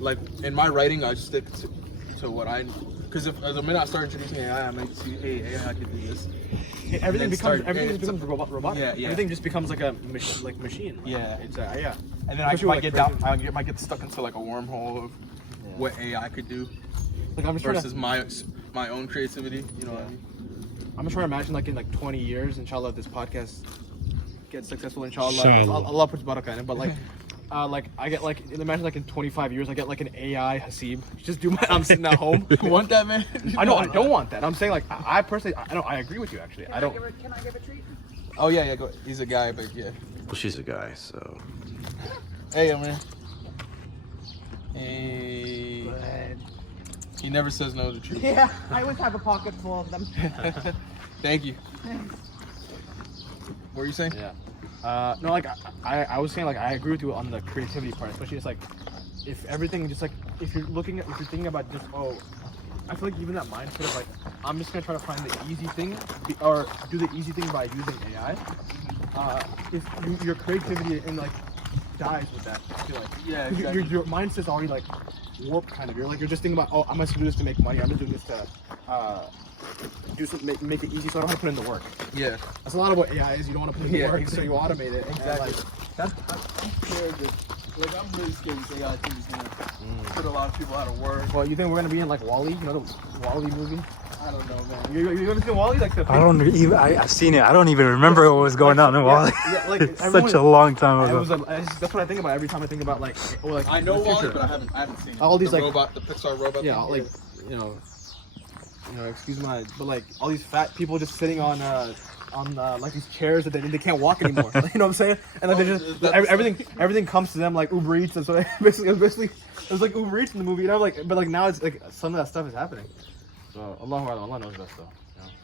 like in my writing I just stick to what I. Because if the minute I start introducing AI, I might see, hey, AI can do this. Everything becomes robotic. Yeah. Everything just becomes like a machine. Yeah. It's yeah. And then I might get stuck into like a wormhole of what AI could do. Like I'm versus my own creativity. You know what I mean? I'm just trying to imagine like in like 20 years, inshallah, this podcast gets successful. Inshallah, Allah puts barakah in it. But like, like I get like imagine like in 25 years I get like an AI Haseeb. Just do my. I'm sitting at home. You want that, man? I know I don't want that. I'm saying like I personally I agree with you actually. I don't. Can I give a treat? Oh yeah, go. He's a guy, but yeah. Well, she's a guy, so. Hey, man. Hey. He never says no to the truth. Yeah, I always have a pocket full of them. Thank you. What were you saying? Yeah. No, like I was saying like I agree with you on the creativity part, especially it's like if everything just like if you're thinking about just I feel like even that mindset of like I'm just gonna try to find the easy thing or do the easy thing by using AI. If your creativity and like dies with that, I feel like exactly. your mindset's already like warped kind of. You're just thinking about I'm gonna do this to make money. I'm gonna do this to do something, make it easy, so I don't have to put in the work. Yeah, that's a lot of what AI is. You don't want to put in the work, so you automate it. Exactly. And, I'm scared that, like, I'm really scared this AI thing is gonna put a lot of people out of work. Well, you think we're gonna be in like WALL-E? You know the WALL-E movie? I don't know, man. You ever seen WALL-E? Like I don't even. I've seen it. I don't even remember what was going on in WALL-E. Yeah, like Such a long time ago. That's what I think about every time I think about like I know WALL-E, but I haven't seen it. All these the like robot, the Pixar robot. Yeah, thing. like you know, excuse my, but like all these fat people just sitting on like these chairs that they can't walk anymore. You know what I'm saying? And like they just everything comes to them like Uber Eats. And so basically it was like Uber Eats in the movie. You know, like but like now it's like some of that stuff is happening. So Allah knows best though.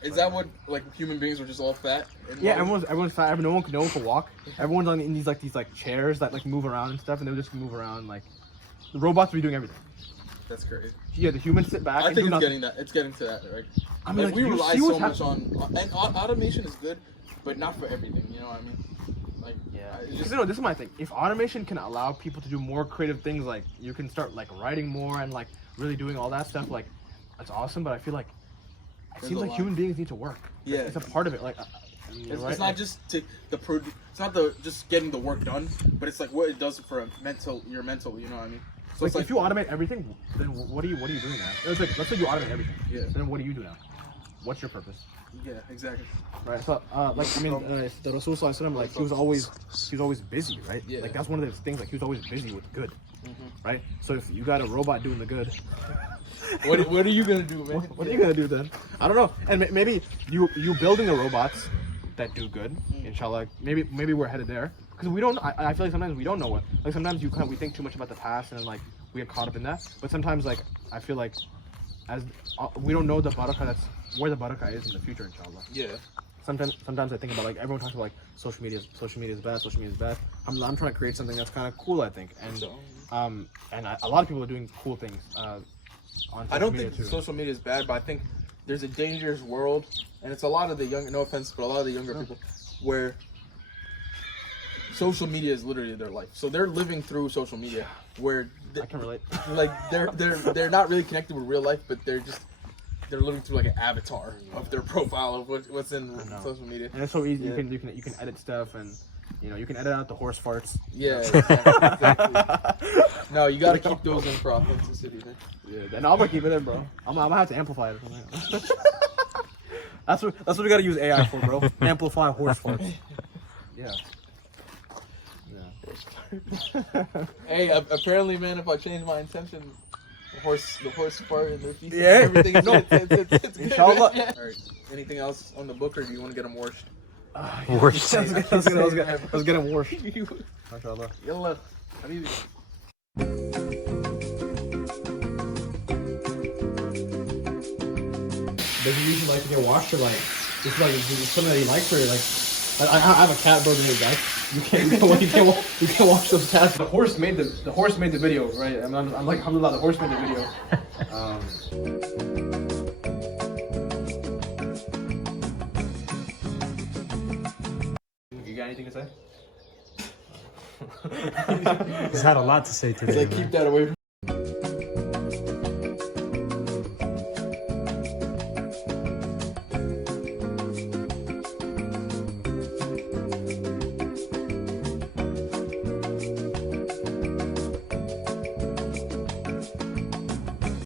Is that what like human beings are just all fat? Yeah, everyone's fat. No one can walk. Everyone's in these chairs that like move around and stuff, and they'll just move around. Like the robots will be doing everything. That's crazy. Yeah, the humans sit back. I think it's getting to that, right? I mean, like we rely so much on, and automation is good, but not for everything. You know what I mean? Like, yeah. This is my thing. If automation can allow people to do more creative things, like you can start like writing more and like really doing all that stuff, like that's awesome. But I feel like it seems like human beings need to work. Yeah, it's a part of it. Like, it's not just it's not just getting the work done, but it's like what it does for your mental. You know what I mean? So like if you automate everything, then what are you doing now? It's like let's say you automate everything. Yeah. Then what do you do now? What's your purpose? Yeah, exactly. Right. So like I mean, the Rasul Sallallahu Alaihi Wasallam, like he was always busy, right? Yeah. Like that's one of the things. Like he was always busy with good, right? So if you got a robot doing the good, what are you gonna do, man? What are you gonna do then? I don't know. And maybe you building the robots that do good. Inshallah, maybe we're headed there. Because we don't, I feel like sometimes we don't know what. Like sometimes we think too much about the past and then like we get caught up in that. But sometimes like I feel like as we don't know the barakah that's where the barakah is in the future, inshallah. Yeah. Sometimes I think about like everyone talks about like social media is bad. I'm trying to create something that's kind of cool, I think, and a lot of people are doing cool things on social I don't media think too. social media is bad, but I think there's a dangerous world, and it's a lot of the young. No offense, but a lot of the younger people where social media is literally their life. So they're living through social media where I can relate. Like they're not really connected with real life, but they're living through like an avatar of their profile of what's in social media. And it's so easy. You can edit stuff and you can edit out the horse farts. Yeah, exactly. No, you gotta keep those in for authenticity, man. Yeah, and I'm gonna keep it in, bro. I'm gonna have to amplify it or something. That's what we gotta use AI for, bro. Amplify horse farts. Yeah. Hey, apparently, man, if I change my intention, the horse part and the feces, yeah, everything is it's good. Inshallah. All right. Anything else on the book, or do you want to get them washed? Washed. Let's get them washed. Mashallah. Yalla. Habibi. Does he usually like to get washed or like it's like something that he likes or like I have a cat, bro, guys. You can't watch those cats. The horse made the video, right? I'm like, alhamdulillah, the horse made the video. You got anything to say? He's had a lot to say today. Like, keep that away from